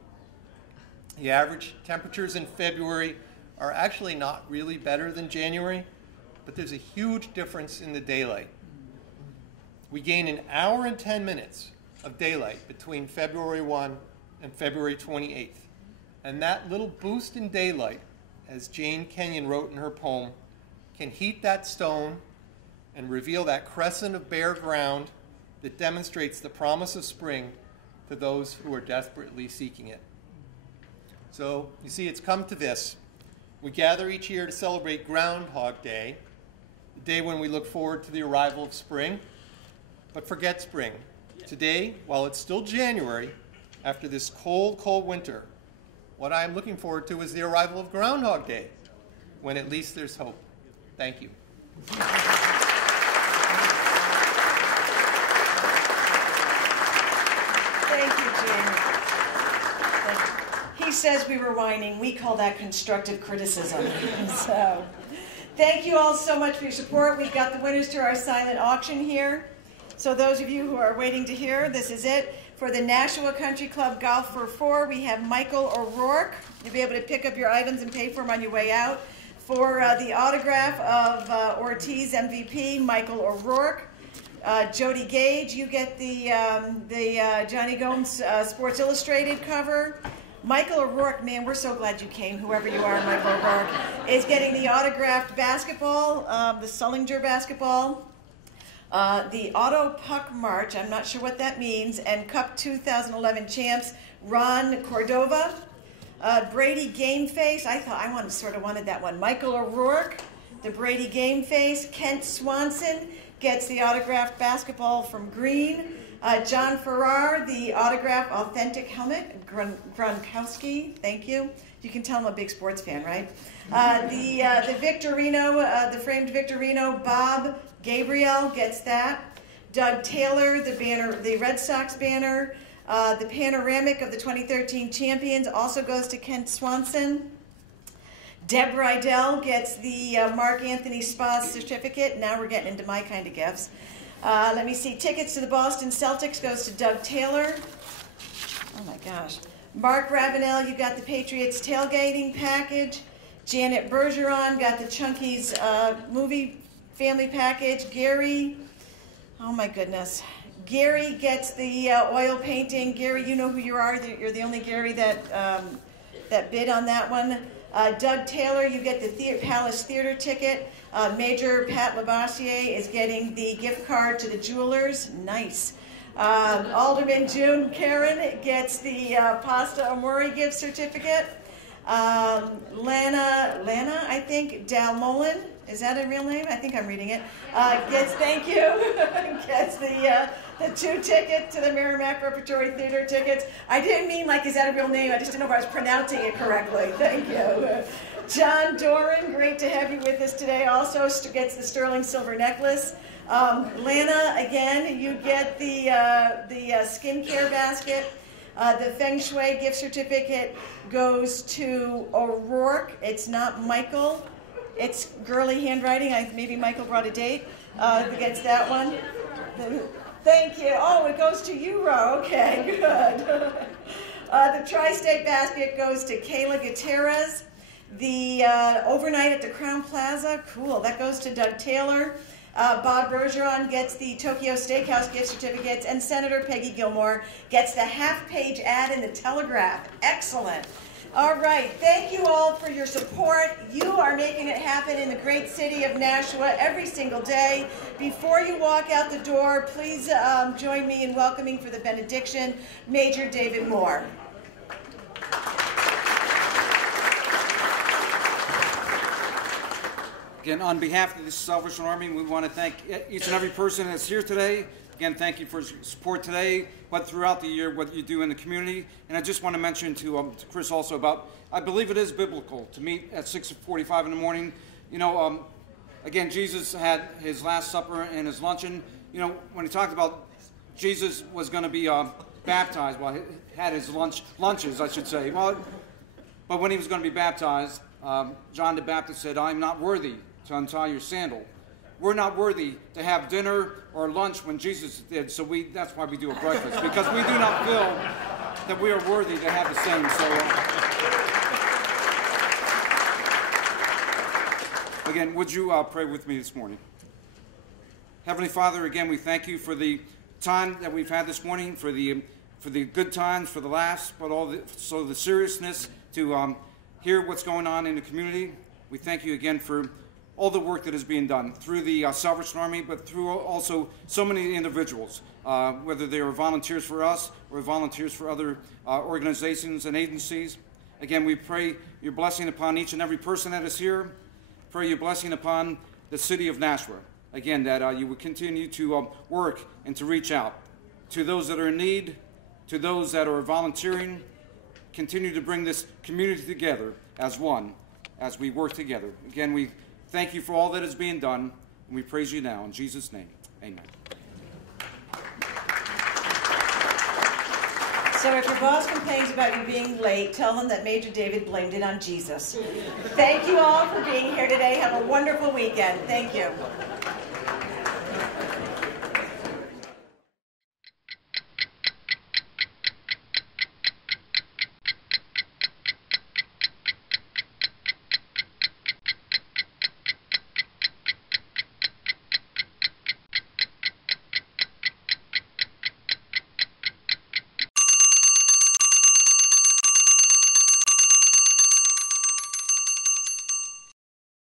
The average temperatures in February are actually not really better than January, but there's a huge difference in the daylight. We gain an hour and 10 minutes of daylight between February 1 and February 28th. And that little boost in daylight, as Jane Kenyon wrote in her poem, can heat that stone and reveal that crescent of bare ground that demonstrates the promise of spring to those who are desperately seeking it. So, you see, it's come to this. We gather each year to celebrate Groundhog Day, the day when we look forward to the arrival of spring, but forget spring. Today, while it's still January, after this cold, cold winter, what I'm looking forward to is the arrival of Groundhog Day, when at least there's hope. Thank you. Thank you, Jane. He says we were whining. We call that constructive criticism. So, thank you all so much for your support. We've got the winners to our silent auction here. So those of you who are waiting to hear, this is it. For the Nashua Country Club Golf for 4, we have Michael O'Rourke. You'll be able to pick up your items and pay for them on your way out. For the autograph of Ortiz MVP, Michael O'Rourke. Jody Gage, you get the Johnny Gomes Sports Illustrated cover. Michael O'Rourke, man, we're so glad you came, whoever you are, Michael O'Rourke, is getting the autographed basketball, the Sullinger basketball. The Auto Puck March, I'm not sure what that means, and Cup 2011 champs, Ron Cordova. Brady Gameface, I sort of wanted that one. Michael O'Rourke, the Brady Gameface. Kent Swanson gets the autographed basketball from Green. John Farrar, the autographed authentic helmet. Gronkowski, thank you. You can tell I'm a big sports fan, right? The Victorino, the framed Victorino, Bob Gabriel gets that. Doug Taylor, the banner, the Red Sox banner. The panoramic of the 2013 champions also goes to Kent Swanson. Deb Rydell gets the Mark Anthony Spa certificate. Now we're getting into my kind of gifts. Let me see. Tickets to the Boston Celtics goes to Doug Taylor. Oh my gosh. Mark Ravenel, you got the Patriots tailgating package. Janet Bergeron got the Chunky's movie family package. Gary, oh my goodness. Gary gets the oil painting. Gary, you know who you are. You're the only Gary that bid on that one. Doug Taylor, you get the Palace Theater ticket. Major Pat Labassiere is getting the gift card to the Jewelers. Nice. Alderman June Karen gets the Pasta Amore gift certificate. Lana, I think, Dalmolin, is that a real name? I think I'm reading it. Gets the 2 tickets to the Merrimack Repertory Theater tickets. I didn't mean like, is that a real name? I just didn't know if I was pronouncing it correctly. Thank you. John Doran, great to have you with us today. Also gets the sterling silver necklace. Lana, again, you get the skincare basket. The Feng Shui gift certificate goes to O'Rourke. It's not Michael. It's girly handwriting. Maybe Michael brought a date. Gets that one. Thank you. Oh, it goes to you, Ro. Okay, good. The Tri-State basket goes to Kayla Gutierrez. The overnight at the Crowne Plaza, cool. That goes to Doug Taylor. Bob Bergeron gets the Tokyo Steakhouse gift certificates, and Senator Peggy Gilmore gets the half-page ad in the Telegraph. Excellent. All right, thank you all for your support. You are making it happen in the great city of Nashua every single day. Before you walk out the door, please join me in welcoming for the benediction, Major David Moore. Again, on behalf of the Salvation Army, we want to thank each and every person that's here today. Again, thank you for your support today, but throughout the year, what you do in the community. And I just want to mention to Chris also about, I believe it is biblical to meet at 6:45 in the morning. You know, again, Jesus had his Last Supper and his luncheon. You know, when he talked about Jesus was going to be baptized, well, he had his lunches, I should say. Well, but when he was going to be baptized, John the Baptist said, "I'm not worthy to untie your sandal." We're not worthy to have dinner or lunch when Jesus did, so that's why we do a breakfast, because we do not feel that we are worthy to have the same. So, again, would you pray with me this morning? Heavenly Father, again, we thank you for the time that we've had this morning, for the good times, for the laughs, but also the seriousness to hear what's going on in the community. We thank you again for all the work that is being done through the Salvation Army, but through also so many individuals, whether they are volunteers for us or volunteers for other organizations and agencies. Again, we pray your blessing upon each and every person that is here. Pray your blessing upon the city of Nashua. Again, that you would continue to work and to reach out to those that are in need, to those that are volunteering. Continue to bring this community together as one, as we work together. Again, we thank you for all that is being done, and we praise you now. In Jesus' name, amen. So if your boss complains about you being late, tell them that Major David blamed it on Jesus. Thank you all for being here today. Have a wonderful weekend. Thank you.